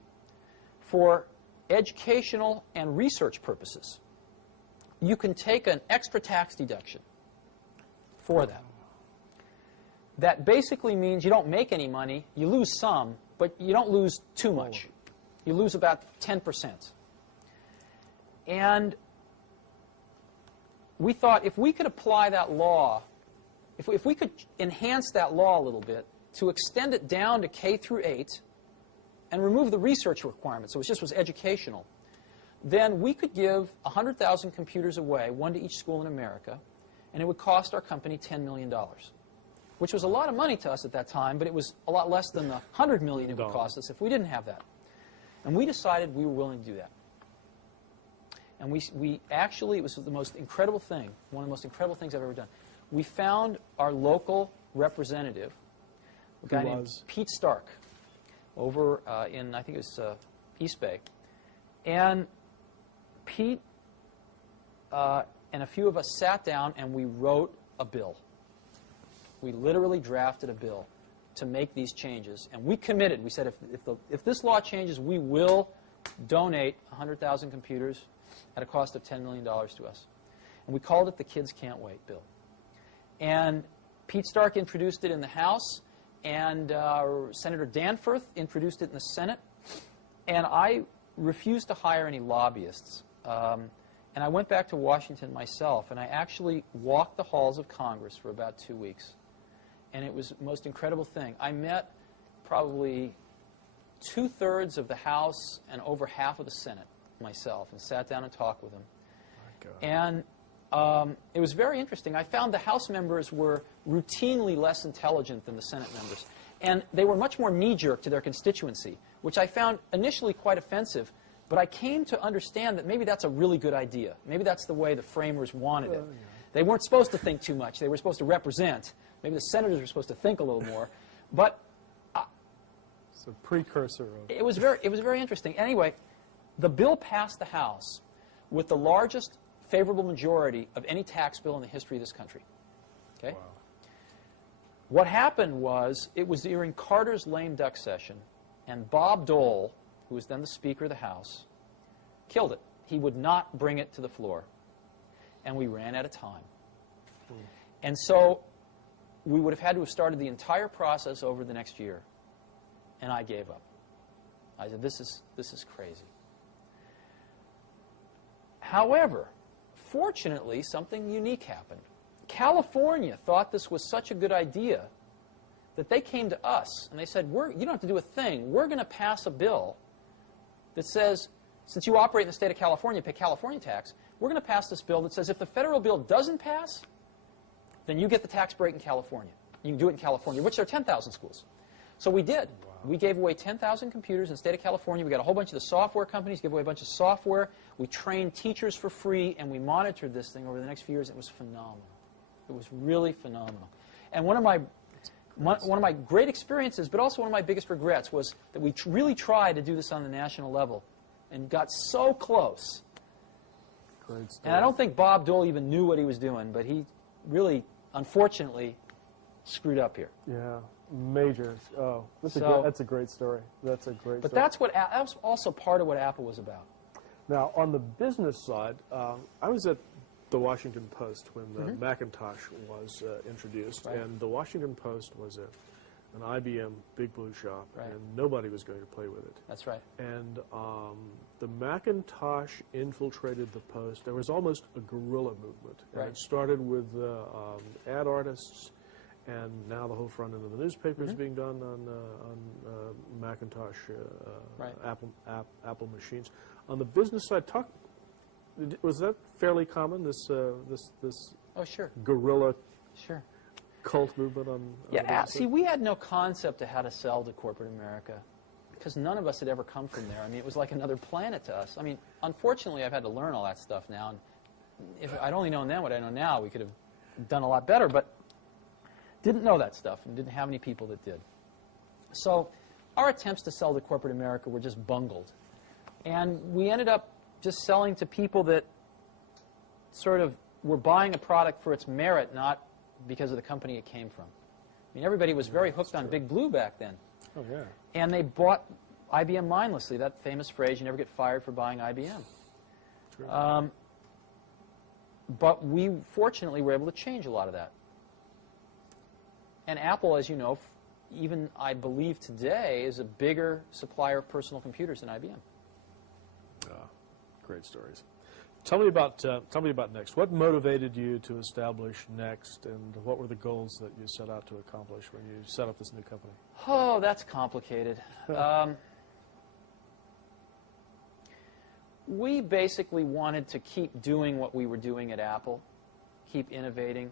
for educational and research purposes, you can take an extra tax deduction for that. That basically means you don't make any money, you lose some, but you don't lose too much. You lose about 10%. And we thought if we could apply that law, if we could enhance that law a little bit to extend it down to K through 8 and remove the research requirements, so it just was educational, then we could give 100,000 computers away, one to each school in America, and it would cost our company $10 million. Which was a lot of money to us at that time, but it was a lot less than the $100 million it would cost us if we didn't have that. And we decided we were willing to do that. And we actually, it was the most incredible thing, one of the most incredible things I've ever done. We found our local representative, a guy named Pete Stark, over in, I think it was East Bay. And Pete and a few of us sat down and we wrote a bill. We literally drafted a bill to make these changes. And we committed. We said if this law changes, we will donate 100,000 computers at a cost of $10 million to us. And we called it the Kids Can't Wait bill. And Pete Stark introduced it in the House, and Senator Danforth introduced it in the Senate. And I refused to hire any lobbyists. And I went back to Washington myself, and I actually walked the halls of Congress for about 2 weeks. And it was the most incredible thing. I met probably 2/3 of the House and over half of the Senate myself and sat down and talked with them. And it was very interesting. I found the House members were routinely less intelligent than the Senate members. And they were much more knee-jerk to their constituency, which I found initially quite offensive. But I came to understand that maybe that's a really good idea. Maybe that's the way the framers wanted it. They weren't supposed to think too much. They were supposed to represent. Maybe the senators were supposed to think a little more. But it's a precursor of it was very interesting. Anyway, the bill passed the House with the largest favorable majority of any tax bill in the history of this country. Okay? Wow. What happened was, it was during Carter's lame duck session, and Bob Dole, who was then the Speaker of the House, killed it. He would not bring it to the floor. And we ran out of time. And so we would have had to have started the entire process over the next year. And I gave up. I said, this is crazy. However, fortunately, something unique happened. California thought this was such a good idea that they came to us and they said, you don't have to do a thing. We're going to pass a bill that says, since you operate in the state of California, pay California tax, we're going to pass this bill that says if the federal bill doesn't pass, then you get the tax break in California. You can do it in California, which there are 10,000 schools. So we did. Wow. We gave away 10,000 computers in the state of California. We got a whole bunch of the software companies, gave away a bunch of software. We trained teachers for free, and we monitored this thing over the next few years. It was phenomenal. It was really phenomenal. And one of my great experiences, but also one of my biggest regrets, was that we really tried to do this on the national level and got so close. Great story. And I don't think Bob Dole even knew what he was doing, but he really, unfortunately, screwed up here. Yeah. Major. Oh, that's a great story. That's a great. But story. that was also part of what Apple was about. Now, on the business side, I was at the Washington Post when the Macintosh was introduced, and the Washington Post was an IBM Big Blue shop, and nobody was going to play with it. That's right. And the Macintosh infiltrated the Post. There was almost a guerrilla movement. And it started with ad artists, and now the whole front end of the newspaper is being done on Macintosh Apple machines. On the business side, was that fairly common? This oh, sure, guerrilla cult movement on see, we had no concept of how to sell to corporate America because none of us had ever come from there. I mean, it was like another planet to us. I mean, unfortunately, I've had to learn all that stuff now. And if I'd only known then what I know now, we could have done a lot better, but didn't know that stuff and didn't have any people that did. So our attempts to sell to corporate America were just bungled. And we ended up just selling to people that sort of were buying a product for its merit, not because of the company it came from. I mean, everybody was very hooked on Big Blue back then. Oh, yeah. And they bought IBM mindlessly, that famous phrase, you never get fired for buying IBM. But we, fortunately, were able to change a lot of that. And Apple, as you know, even I believe today, is a bigger supplier of personal computers than IBM. Great stories. Tell me about Next. What motivated you to establish Next, and what were the goals that you set out to accomplish when you set up this new company? Oh, that's complicated. We basically wanted to keep doing what we were doing at Apple, keep innovating,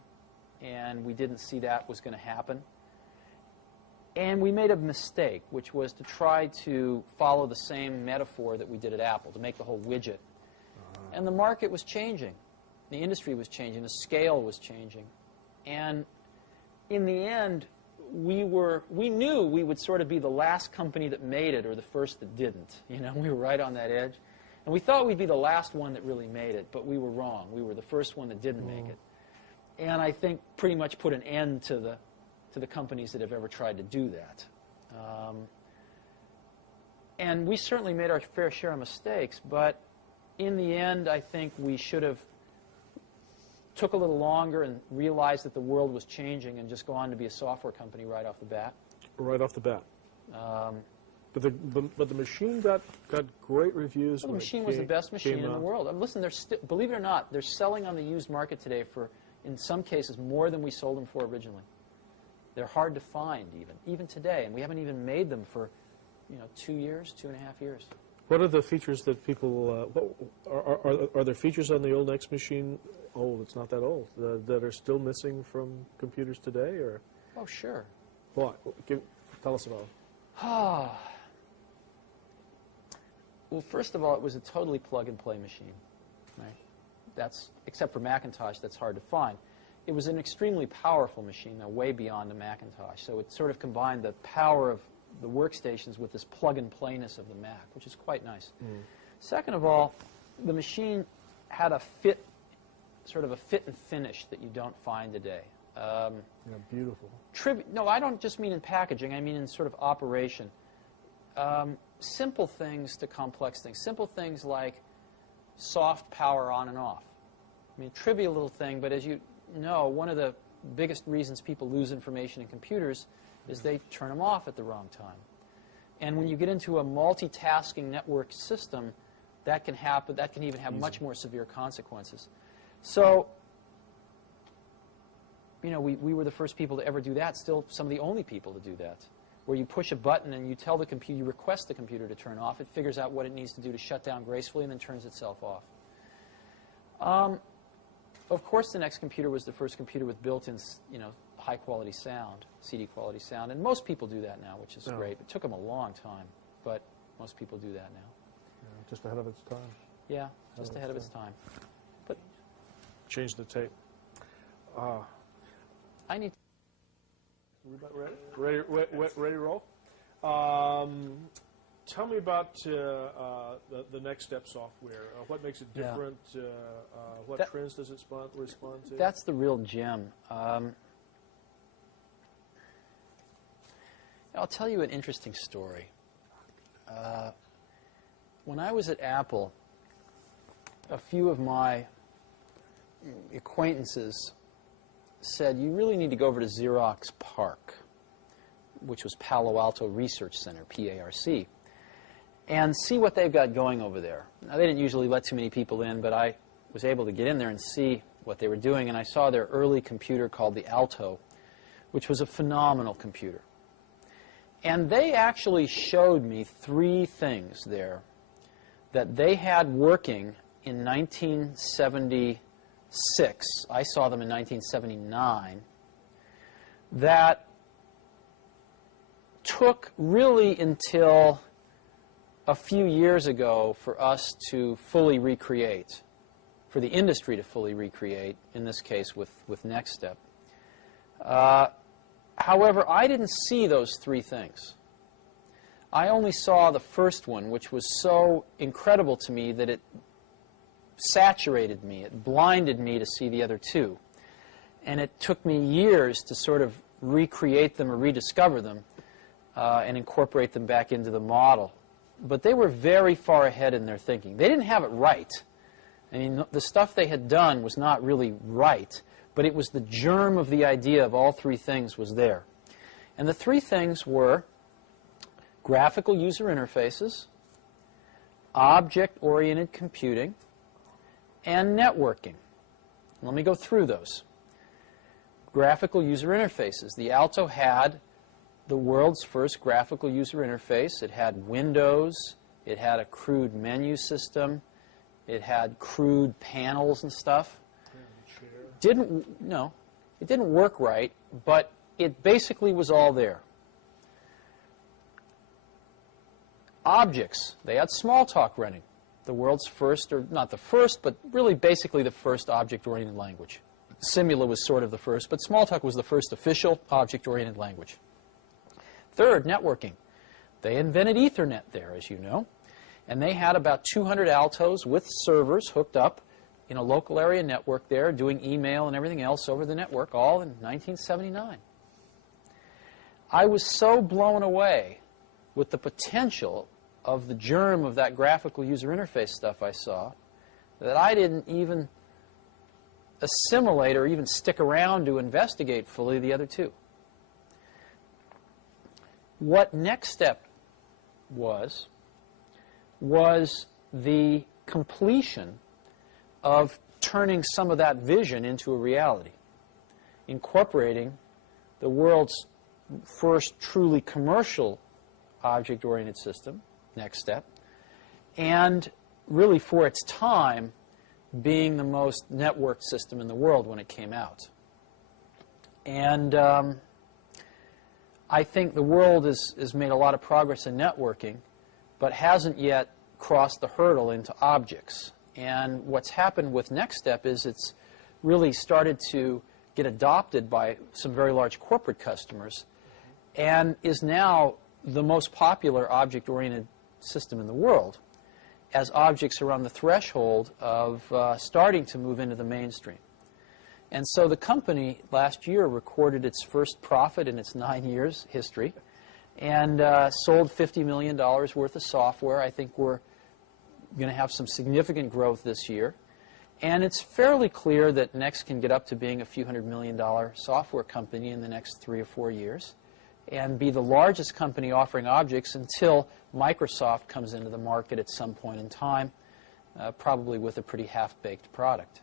and we didn't see that was going to happen. And we made a mistake, which was to try to follow the same metaphor that we did at Apple, to make the whole widget. And the market was changing. The industry was changing. The scale was changing. And in the end, we knew we would sort of be the last company that made it or the first that didn't. You know, we were right on that edge. And we thought we'd be the last one that really made it, but we were wrong. We were the first one that didn't make it. And I think pretty much put an end to the companies that have ever tried to do that. And we certainly made our fair share of mistakes, but in the end, I think we should have took a little longer and realized that the world was changing and just go on to be a software company right off the bat. Right off the bat. But the machine got great reviews. Well, the machine was the best machine in the world. Listen, believe it or not, they're selling on the used market today for, in some cases, more than we sold them for originally. They're hard to find even today, and we haven't even made them for 2 years, 2.5 years. What are the features that people, are there features on the old Next machine, old, it's not that old, that are still missing from computers today? Or? Oh, sure. What? Tell us about it. Well, first of all, it was a totally plug-and-play machine. Right? Except for Macintosh, that's hard to find. It was an extremely powerful machine, though, way beyond the Macintosh. So it sort of combined the power of the workstations with this plug-and-playness of the Mac, which is quite nice. Second of all, the machine had a sort of a fit and finish that you don't find today. Beautiful. No, I don't just mean in packaging. I mean in sort of operation. Simple things to complex things. Simple things like soft power on and off. I mean, trivial little thing, but as you know, one of the biggest reasons people lose information in computers is they turn them off at the wrong time. And when you get into a multitasking network system, that can happen. That can even have much more severe consequences. So, we were the first people to ever do that, still some of the only people to do that, where you push a button and you tell the computer, you request the computer to turn off. It figures out what it needs to do to shut down gracefully and then turns itself off. Of course, the Next computer was the first computer with built-in, high-quality sound, CD-quality sound, and most people do that now, which is great. It took them a long time, but most people do that now. Yeah, just ahead of its time. Yeah, just ahead of its time. But change the tape. I need. Ready to roll? Tell me about the Next Step software. What makes it different? What trends does it respond to? That's the real gem. I'll tell you an interesting story. When I was at Apple, a few of my acquaintances said, you really need to go over to Xerox PARC, which was Palo Alto Research Center, PARC, and see what they've got going over there. Now, they didn't usually let too many people in, but I was able to get in there and see what they were doing, and I saw their early computer called the Alto, which was a phenomenal computer. And they actually showed me 3 things there that they had working in 1976. I saw them in 1979. That took really until a few years ago for us to fully recreate, for the industry to fully recreate, in this case with Next Step. However, I didn't see those 3 things. I only saw the first one, which was so incredible to me that it saturated me, it blinded me to see the other 2. And it took me years to sort of recreate them or rediscover them and incorporate them back into the model. But they were very far ahead in their thinking. They didn't have it right. I mean, the stuff they had done was not really right, but it was the germ of the idea of all 3 things was there. And the 3 things were graphical user interfaces, object-oriented computing, and networking. Let me go through those. Graphical user interfaces. The Alto had the world's first graphical user interface. It had windows. It had a crude menu system. It had crude panels and stuff. It didn't work right, but it basically was all there. Objects. They had Smalltalk running. The world's first, or not the first, but really basically the first object-oriented language. Simula was sort of the first, but Smalltalk was the first official object-oriented language. Third, networking. They invented Ethernet there, as you know, and they had about 200 Altos with servers hooked up in a local area network there, doing email and everything else over the network, all in 1979. I was so blown away with the potential of the germ of that graphical user interface stuff I saw that I didn't even assimilate or even stick around to investigate fully the other 2. What Next Step was the completion of turning some of that vision into a reality, incorporating the world's first truly commercial object-oriented system, Next Step, and really for its time being the most networked system in the world when it came out. And I think the world has made a lot of progress in networking, but hasn't yet crossed the hurdle into objects. And what's happened with Next Step is it's really started to get adopted by some very large corporate customers and is now the most popular object-oriented system in the world, as objects are on the threshold of starting to move into the mainstream. And so the company last year recorded its first profit in its 9 years history and sold $50 million worth of software. I think we're going to have some significant growth this year. And it's fairly clear that Next can get up to being a few $100 million software company in the next 3 or 4 years and be the largest company offering objects until Microsoft comes into the market at some point in time, probably with a pretty half-baked product.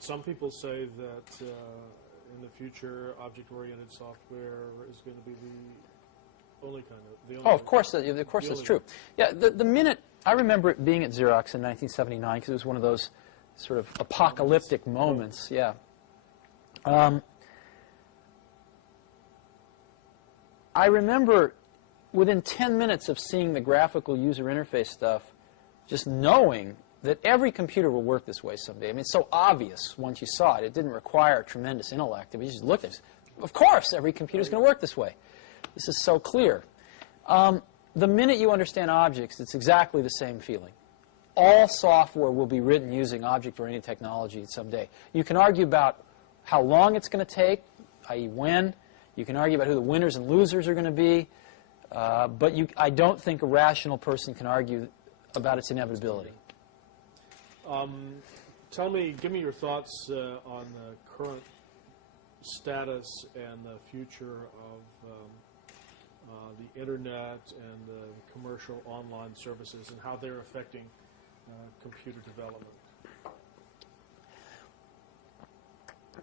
Some people say that in the future, object-oriented software is going to be the only kind of... of course that's true. Yeah, the minute... I remember it being at Xerox in 1979 because it was one of those sort of apocalyptic moments. Yeah. I remember within 10 minutes of seeing the graphical user interface stuff, just knowing that every computer will work this way someday. I mean, it's so obvious once you saw it. It didn't require tremendous intellect. You just looked at it. Of course, every computer is going to work this way. This is so clear. The minute you understand objects, it's exactly the same feeling. All software will be written using object-oriented technology someday. You can argue about how long it's going to take, i.e. when. You can argue about who the winners and losers are going to be, but I don't think a rational person can argue about its inevitability. Give me your thoughts on the current status and the future of the Internet and the commercial online services and how they're affecting computer development.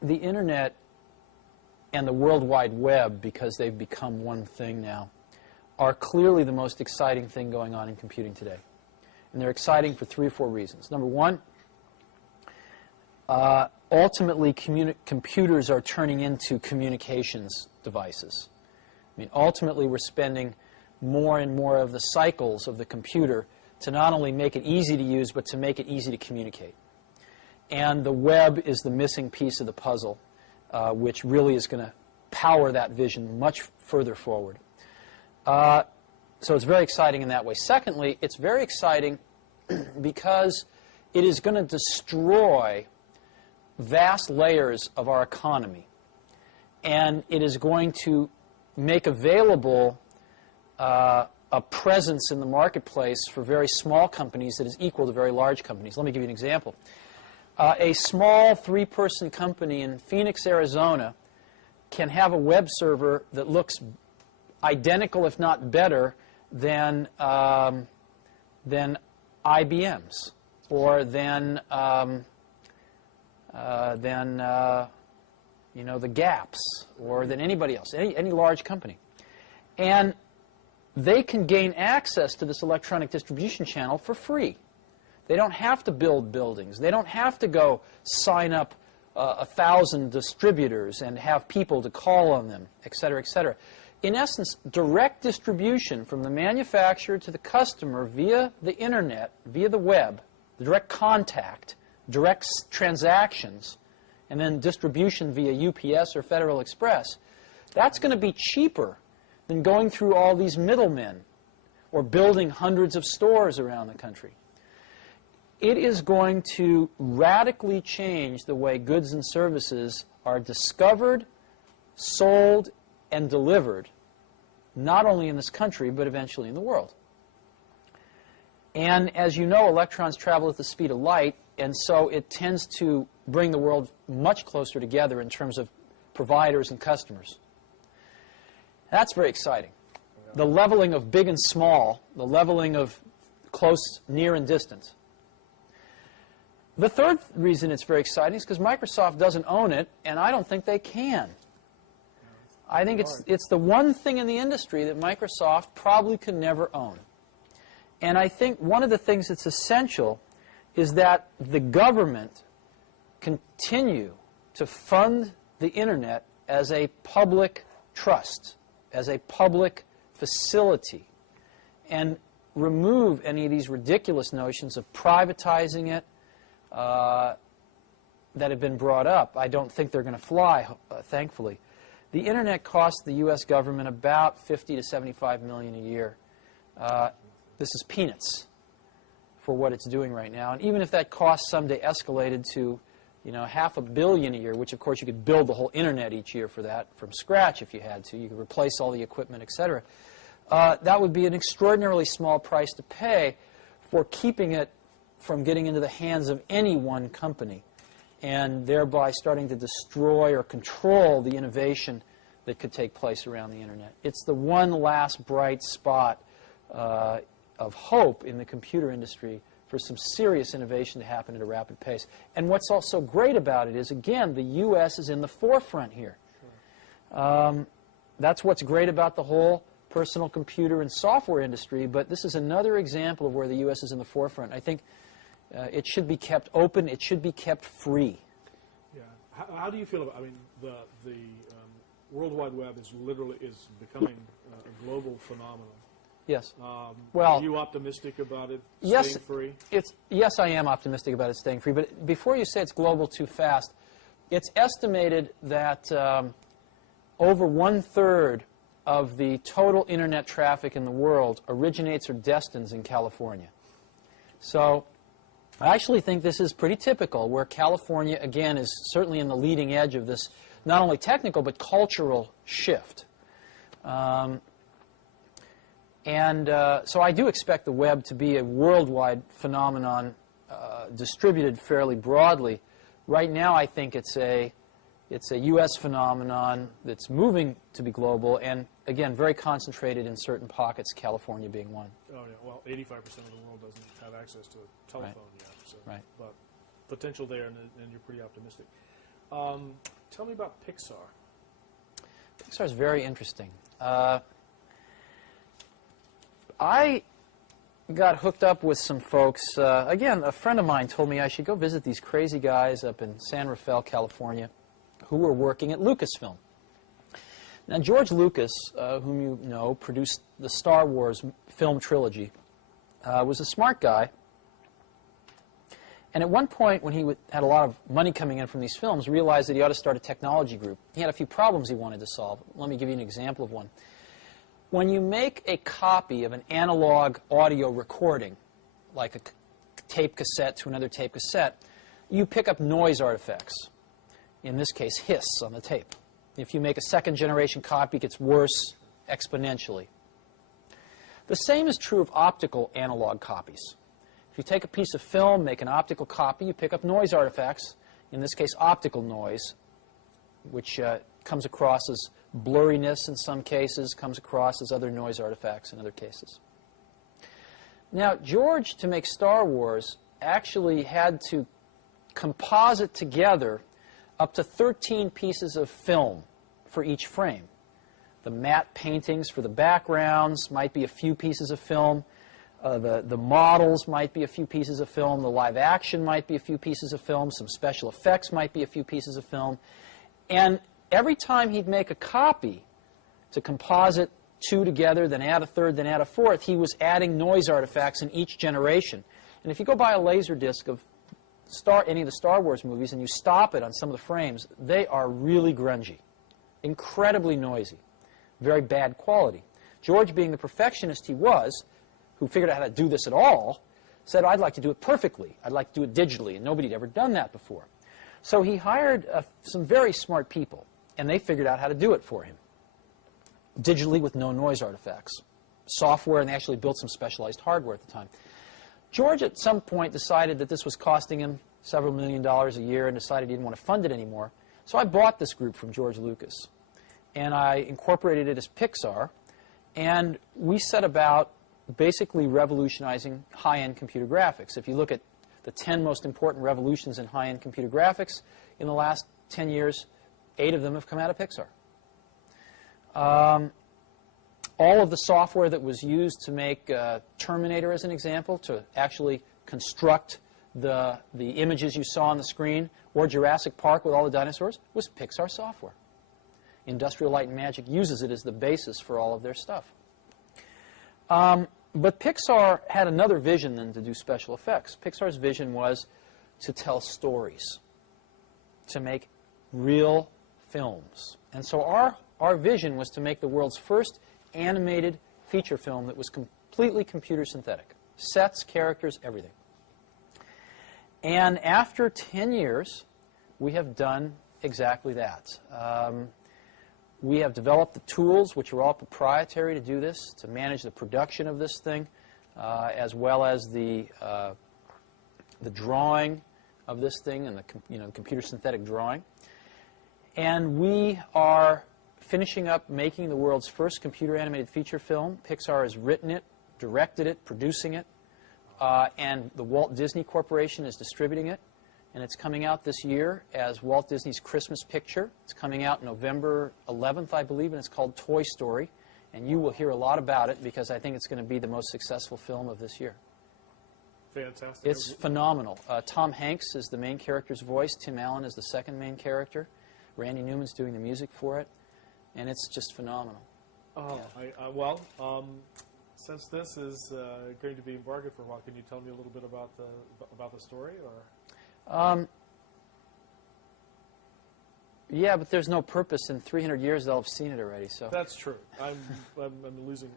The Internet and the World Wide Web, because they've become one thing now, are clearly the most exciting thing going on in computing today. And they're exciting for 3 or 4 reasons. Number one, ultimately computers are turning into communications devices. I mean, ultimately we're spending more and more of the cycles of the computer to not only make it easy to use, but to make it easy to communicate. And the web is the missing piece of the puzzle, which really is going to power that vision much further forward. So it's very exciting in that way. Secondly, it's very exciting because it is going to destroy vast layers of our economy. And it is going to make available a presence in the marketplace for very small companies that is equal to very large companies. Let me give you an example. A small 3-person company in Phoenix, Arizona can have a web server that looks identical, if not better, than IBM's or than the Gaps or than anybody else, any large company. And they can gain access to this electronic distribution channel for free. They don't have to build buildings. They don't have to go sign up 1,000 distributors and have people to call on them, et cetera, et cetera. In essence, direct distribution from the manufacturer to the customer via the Internet, via the web, the direct contact, direct transactions, and then distribution via UPS or Federal Express, that's going to be cheaper than going through all these middlemen or building hundreds of stores around the country. It is going to radically change the way goods and services are discovered, sold, and delivered, not only in this country, but eventually in the world. And as you know, electrons travel at the speed of light, and so it tends to bring the world much closer together in terms of providers and customers. That's very exciting. The leveling of big and small, the leveling of close, near, and distant. The third reason it's very exciting is because Microsoft doesn't own it, and I don't think they can. I think it's the one thing in the industry that Microsoft probably could never own. And I think one of the things that's essential is that the government continue to fund the Internet as a public trust, as a public facility, and remove any of these ridiculous notions of privatizing it that have been brought up. I don't think they're going to fly, thankfully. The Internet costs the U.S. government about $50 to $75 million a year. This is peanuts for what it's doing right now. And even if that cost someday escalated to, $500 million a year, which of course you could build the whole Internet each year for that from scratch if you had to. You could replace all the equipment, etc. That would be an extraordinarily small price to pay for keeping it from getting into the hands of any one company, and thereby starting to destroy or control the innovation that could take place around the Internet. It's the one last bright spot of hope in the computer industry for some serious innovation to happen at a rapid pace. And what's also great about it is, again, the U.S. is in the forefront here. That's what's great about the whole personal computer and software industry, but this is another example of where the U.S. is in the forefront. I think it should be kept open. It should be kept free. Yeah. How do you feel about? I mean, the World Wide Web is becoming a global phenomenon. Yes. Are you optimistic about it staying free? Yes, I am optimistic about it staying free. But before you say it's global too fast, it's estimated that over 1/3 of the total Internet traffic in the world originates or destines in California. So I actually think this is pretty typical, where California, again, is certainly in the leading edge of this not only technical but cultural shift. So I do expect the web to be a worldwide phenomenon, distributed fairly broadly. Right now, I think it's a U.S. phenomenon that's moving to be global, and again, very concentrated in certain pockets, California being one. Oh yeah, well, 85% of the world doesn't have access to a telephone yet, so, right. But potential there, and you're pretty optimistic. Tell me about Pixar. Pixar is very interesting. I got hooked up with some folks. Again, a friend of mine told me I should go visit these crazy guys up in San Rafael, California, who were working at Lucasfilm. Now, George Lucas, whom you know, produced the Star Wars film trilogy, was a smart guy. And at one point, when he had a lot of money coming in from these films, realized that he ought to start a technology group. He had a few problems he wanted to solve. Let me give you an example of one. When you make a copy of an analog audio recording, like a tape cassette to another tape cassette, you pick up noise artifacts. In this case, hiss on the tape. If you make a second-generation copy, it gets worse exponentially. The same is true of optical analog copies. If you take a piece of film, make an optical copy, you pick up noise artifacts, in this case optical noise, which comes across as blurriness in some cases, comes across as other noise artifacts in other cases. Now, George, to make Star Wars, actually had to composite together up to 13 pieces of film for each frame. The matte paintings for the backgrounds might be a few pieces of film. The models might be a few pieces of film. The live action might be a few pieces of film. Some special effects might be a few pieces of film. And every time he'd make a copy to composite two together, then add a third, then add a fourth, he was adding noise artifacts in each generation. And if you go buy a Laserdisc of any of the Star Wars movies and you stop it on some of the frames, they are really grungy, incredibly noisy, very bad quality. George, being the perfectionist he was, who figured out how to do this at all, said, I'd like to do it perfectly. I'd like to do it digitally, and nobody had ever done that before. So he hired some very smart people, and they figured out how to do it for him, digitally with no noise artifacts. Software, and they actually built some specialized hardware at the time. George, at some point, decided that this was costing him several $1 million a year and decided he didn't want to fund it anymore. So I bought this group from George Lucas, and I incorporated it as Pixar, and we set about basically revolutionizing high-end computer graphics. If you look at the 10 most important revolutions in high-end computer graphics in the last 10 years, 8 of them have come out of Pixar. All of the software that was used to make Terminator, as an example, to actually construct the images you saw on the screen, or Jurassic Park with all the dinosaurs, was Pixar software. Industrial Light and Magic uses it as the basis for all of their stuff. But Pixar had another vision than to do special effects. Pixar's vision was to tell stories, to make real films. And so our vision was to make the world's first animated feature film that was completely computer synthetic. Sets, characters, everything. And after 10 years, we have done exactly that. We have developed the tools, which are all proprietary, to do this, to manage the production of this thing, as well as the drawing of this thing and the computer synthetic drawing. And we are finishing up making the world's first computer animated feature film. Pixar has written it, directed it, producing it, and the Walt Disney Corporation is distributing it. And it's coming out this year as Walt Disney's Christmas picture. It's coming out November 11th, I believe, and it's called Toy Story. And you will hear a lot about it because I think it's going to be the most successful film of this year. Fantastic. It's phenomenal. Tom Hanks is the main character's voice. Tim Allen is the second main character. Randy Newman's doing the music for it. And it's just phenomenal. Oh, yeah. Since this is going to be embargoed for a while, can you tell me a little bit about the story, or? Yeah, but there's no purpose. In 300 years, they'll have seen it already. So that's true. I'm losing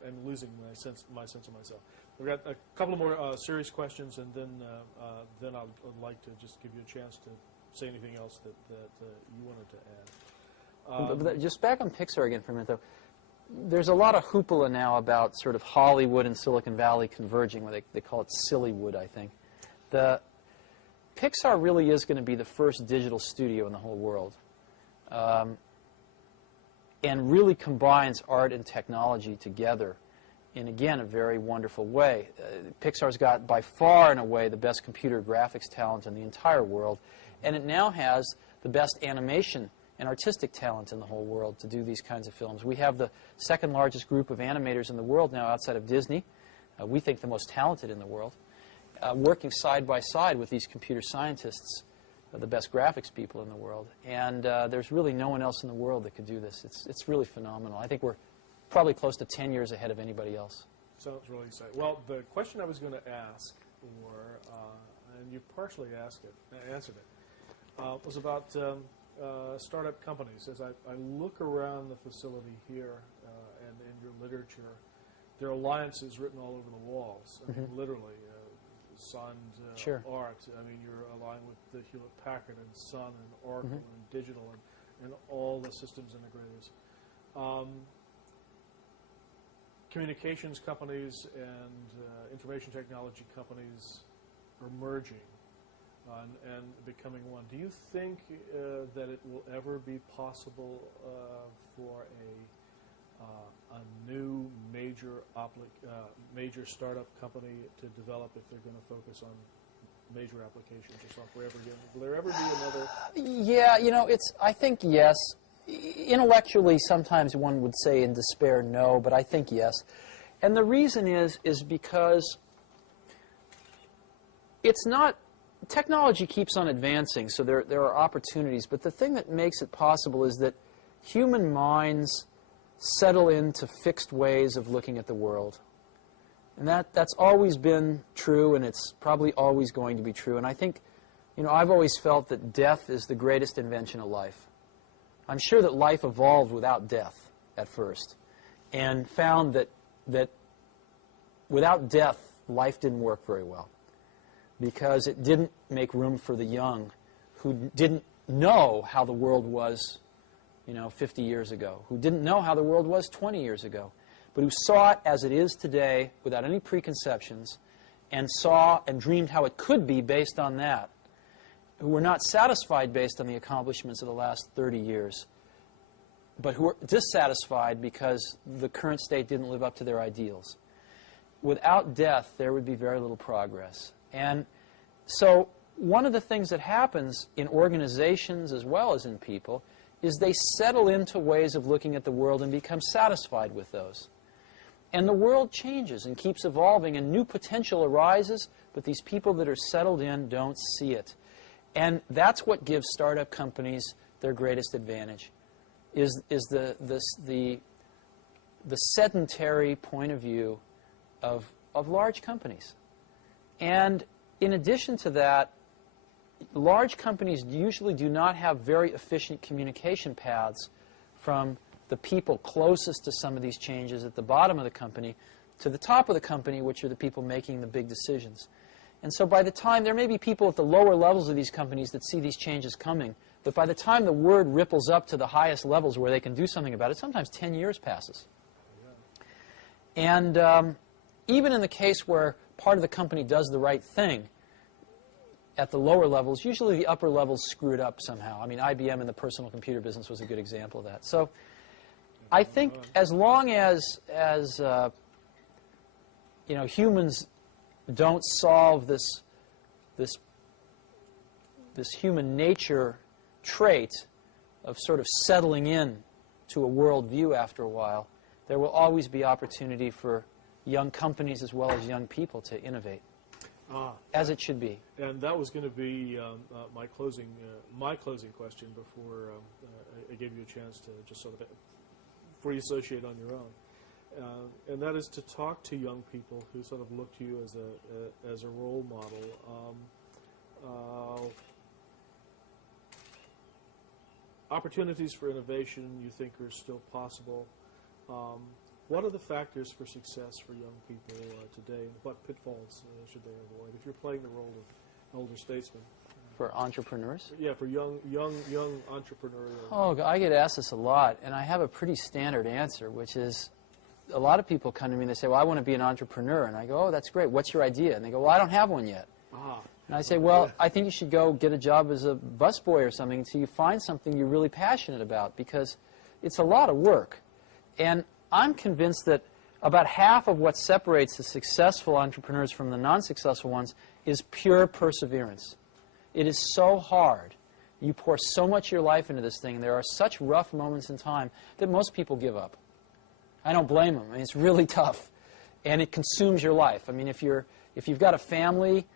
my sense of myself. We've got a couple of more serious questions, and then I'd like to just give you a chance to say anything else that you wanted to add. Just back on Pixar again for a minute, though. There's a lot of hoopla now about sort of Hollywood and Silicon Valley converging, where they call it Sillywood, I think. Pixar really is going to be the first digital studio in the whole world, and really combines art and technology together in, again, a very wonderful way. Pixar's got, by far and away, the best computer graphics talent in the entire world, and it now has the best animation and artistic talent in the whole world to do these kinds of films. We have the second largest group of animators in the world now outside of Disney. We think the most talented in the world, working side by side with these computer scientists, the best graphics people in the world. And there's really no one else in the world that could do this. It's really phenomenal. I think we're probably close to 10 years ahead of anybody else. Sounds really exciting. Well, the question I was going to ask, and you partially answered it, was about startup companies. As I look around the facility here and in your literature, there are alliances written all over the walls. I mean, literally, Sun, Sure. Art. I mean, you're aligned with the Hewlett-Packard and Sun and Oracle and Digital and all the systems integrators. Communications companies and information technology companies are merging and becoming one. Do you think that it will ever be possible for a new major startup company to develop if they're going to focus on major applications or software ever again? Will there ever be another? Yeah, I think yes. Intellectually, sometimes one would say in despair no, but I think yes. And the reason is because it's not, technology keeps on advancing, so there are opportunities, but the thing that makes it possible is that human minds settle into fixed ways of looking at the world. And that's always been true, and it's probably always going to be true. And I think, I've always felt that death is the greatest invention of life. I'm sure that life evolved without death at first, and found that without death, life didn't work very well, because it didn't make room for the young who didn't know how the world was 50 years ago, who didn't know how the world was 20 years ago, but who saw it as it is today without any preconceptions, and saw and dreamed how it could be based on that, who were not satisfied based on the accomplishments of the last 30 years, but who were dissatisfied because the current state didn't live up to their ideals. Without death, there would be very little progress. And so one of the things that happens in organizations as well as in people is they settle into ways of looking at the world and become satisfied with those. And the world changes and keeps evolving, and new potential arises, but these people that are settled in don't see it. And that's what gives startup companies their greatest advantage, is the sedentary point of view of large companies. And in addition to that, large companies usually do not have very efficient communication paths from the people closest to some of these changes at the bottom of the company to the top of the company, which are the people making the big decisions. And so by the time, there may be people at the lower levels of these companies that see these changes coming, but by the time the word ripples up to the highest levels where they can do something about it, sometimes 10 years passes. And even in the case where part of the company does the right thing, at the lower levels, usually the upper levels screw it up somehow. I mean, IBM in the personal computer business was a good example of that. So I think as long as humans don't solve this human nature trait of sort of settling in to a worldview after a while, there will always be opportunity for young companies as well as young people to innovate, as it should be. And that was going to be my closing question before I gave you a chance to just sort of free associate on your own. And that is to talk to young people who sort of look to you as a role model. Opportunities for innovation you think are still possible. What are the factors for success for young people today, and what pitfalls should they avoid if you're playing the role of elder statesman? For entrepreneurs? Yeah, for young entrepreneurial. Oh, I get asked this a lot, and I have a pretty standard answer, which is a lot of people come to me and they say, well, I want to be an entrepreneur. And I go, oh, that's great. What's your idea? And they go, well, I don't have one yet. And I say, well, I think you should go get a job as a busboy or something until you find something you're really passionate about, because it's a lot of work. And I'm convinced that about half of what separates the successful entrepreneurs from the non-successful ones is pure perseverance. It is so hard. You pour so much of your life into this thing, and there are such rough moments in time that most people give up. I don't blame them. I mean, it's really tough, and it consumes your life. I mean, if you've got a family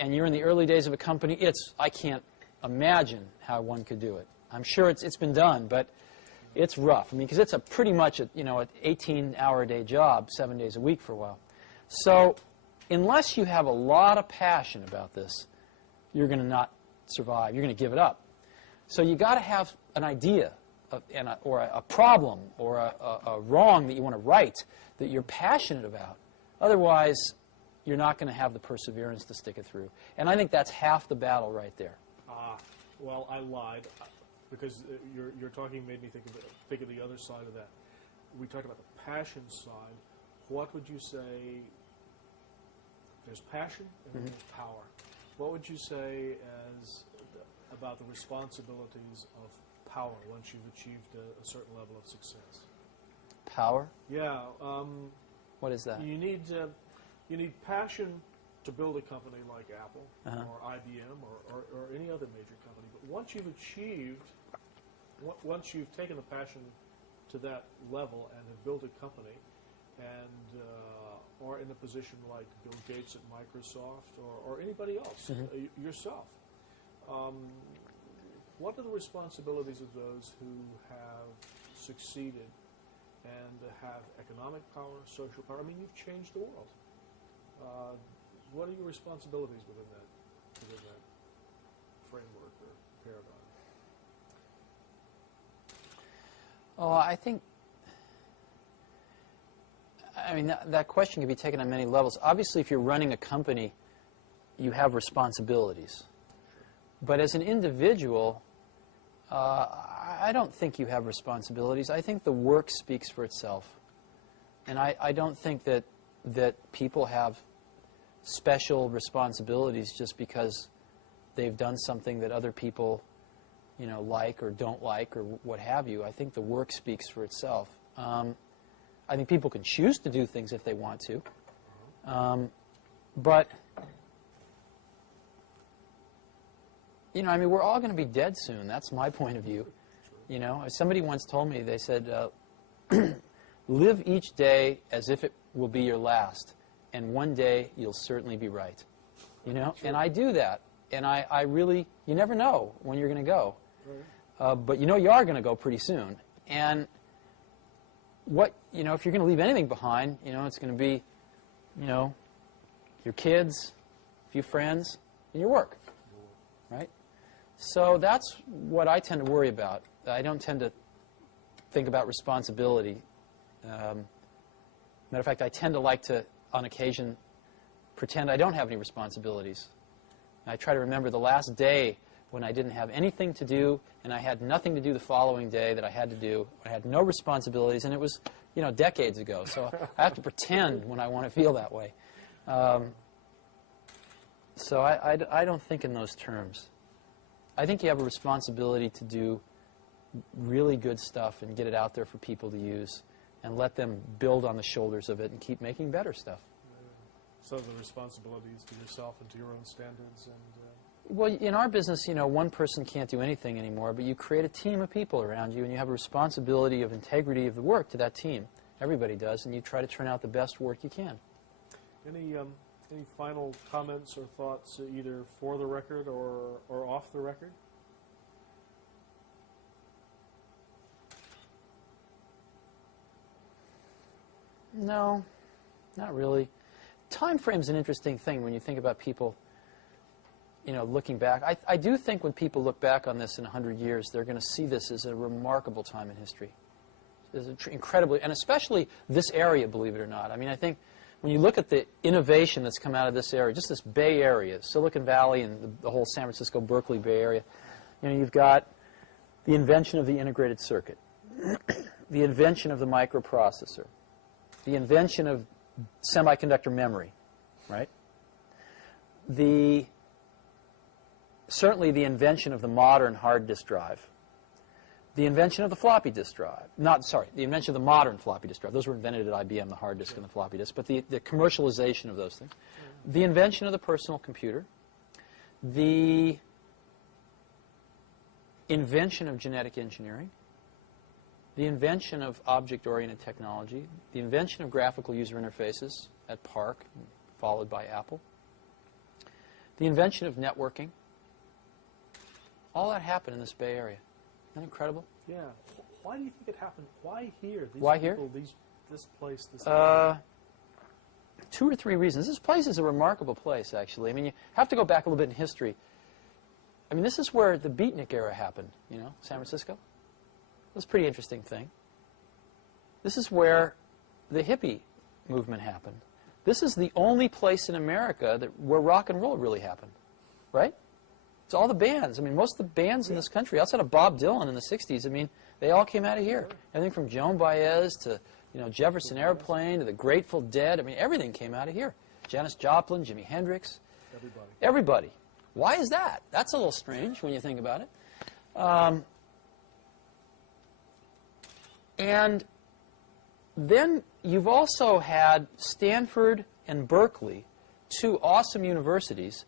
and you're in the early days of a company, I can't imagine how one could do it. I'm sure it's been done, but it's rough. I mean, because it's pretty much an 18-hour-a-day job, 7 days a week for a while. So unless you have a lot of passion about this, you're going to not survive. You're going to give it up. So you got to have an idea or a problem or a wrong that you want to right that you're passionate about. Otherwise, you're not going to have the perseverance to stick it through. And I think that's half the battle right there. Well, I lied, because your talking made me think of the other side of that. We talked about the passion side. What would you say? There's passion and then there's power. What would you say about the responsibilities of power once you've achieved a certain level of success? Power? Yeah. What is that? You need passion to build a company like Apple or IBM or any other major company. But once you've taken the passion to that level and have built a company and are in a position like Bill Gates at Microsoft or anybody else, yourself, what are the responsibilities of those who have succeeded and have economic power, social power? I mean, you've changed the world. What are your responsibilities within that framework or paradigm? Oh, I mean, that question can be taken on many levels. Obviously, if you're running a company, you have responsibilities. But as an individual, I don't think you have responsibilities. I think the work speaks for itself. And I don't think that people have special responsibilities just because they've done something that other people, like or don't like or what have you. I think the work speaks for itself. I think people can choose to do things if they want to. But, I mean, we're all going to be dead soon. That's my point of view. Somebody once told me, they said, live each day as if it will be your last, and one day you'll certainly be right. And I do that. And I really, you never know when you're going to go. But you are going to go pretty soon. And if you're going to leave anything behind, it's going to be, your kids, a few friends, and your work, right? So that's what I tend to worry about. I don't tend to think about responsibility. Matter of fact, I tend to like to, on occasion, pretend I don't have any responsibilities. I try to remember the last day when I didn't have anything to do and I had nothing to do the following day that I had to do. I had no responsibilities, and it was, decades ago. So I have to pretend when I want to feel that way. So I don't think in those terms. I think you have a responsibility to do really good stuff and get it out there for people to use and let them build on the shoulders of it and keep making better stuff. So the responsibilities to yourself and to your own standards and... Well, in our business, one person can't do anything anymore, but you create a team of people around you, and you have a responsibility of integrity of the work to that team. Everybody does, and you try to turn out the best work you can. Any final comments or thoughts, either for the record or off the record? No, not really. Time frame's an interesting thing when you think about people, looking back. I do think when people look back on this in 100 years, they're going to see this as a remarkable time in history. It's incredibly, and especially this area, believe it or not. I mean, I think when you look at the innovation that's come out of this area, just this Bay Area, Silicon Valley and the whole San Francisco, Berkeley Bay Area, you've got the invention of the integrated circuit, the invention of the microprocessor, the invention of semiconductor memory, right? Certainly the invention of the modern hard disk drive, the invention of the floppy disk drive. The invention of the modern floppy disk drive. Those were invented at IBM, the hard disk and the floppy disk. But the commercialization of those things. The invention of the personal computer. The invention of genetic engineering. The invention of object-oriented technology. The invention of graphical user interfaces at PARC, followed by Apple. The invention of networking. All that happened in this Bay Area. Isn't that incredible? Yeah. Why do you think it happened? Why here? Why here? This place, this 2 or 3 reasons. This place is a remarkable place, actually. I mean, you have to go back a little bit in history. I mean, this is where the beatnik era happened, San Francisco. It was a pretty interesting thing. This is where the hippie movement happened. This is the only place in America where rock and roll really happened, right? It's all the bands. I mean, most of the bands in this country, outside of Bob Dylan in the 60s, I mean, they all came out of here. Everything from Joan Baez to, Jefferson Airplane to the Grateful Dead. I mean, everything came out of here. Janis Joplin, Jimi Hendrix. Everybody. Why is that? That's a little strange when you think about it. And then you've also had Stanford and Berkeley, 2 awesome universities,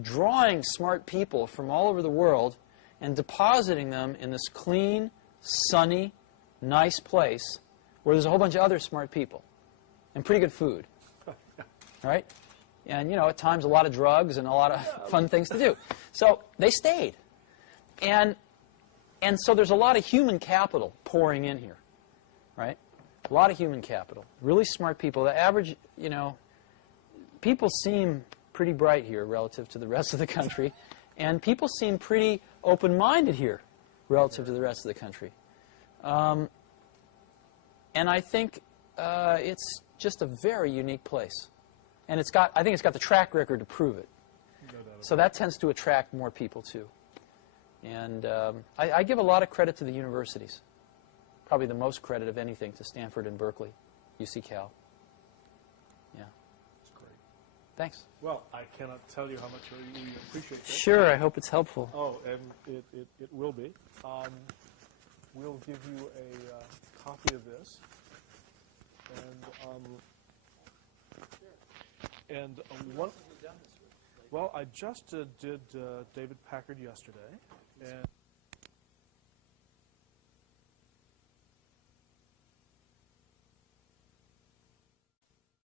drawing smart people from all over the world and depositing them in this clean, sunny, nice place where there's a whole bunch of other smart people and pretty good food, right? And, at times a lot of drugs and a lot of fun things to do. So they stayed. And so there's a lot of human capital pouring in here, right? A lot of human capital. Really smart people. The average, people seem pretty bright here relative to the rest of the country, and people seem pretty open-minded here relative to the rest of the country. And I think it's just a very unique place. And I think it's got the track record to prove it. So that tends to attract more people, too. And I give a lot of credit to the universities. Probably the most credit of anything to Stanford and Berkeley, UC Cal. Yeah. That's great. Thanks. Well, I cannot tell you how much we appreciate this. Sure, I hope it's helpful. Oh, and it will be. We'll give you a copy of this. And well, I just did David Packard yesterday, and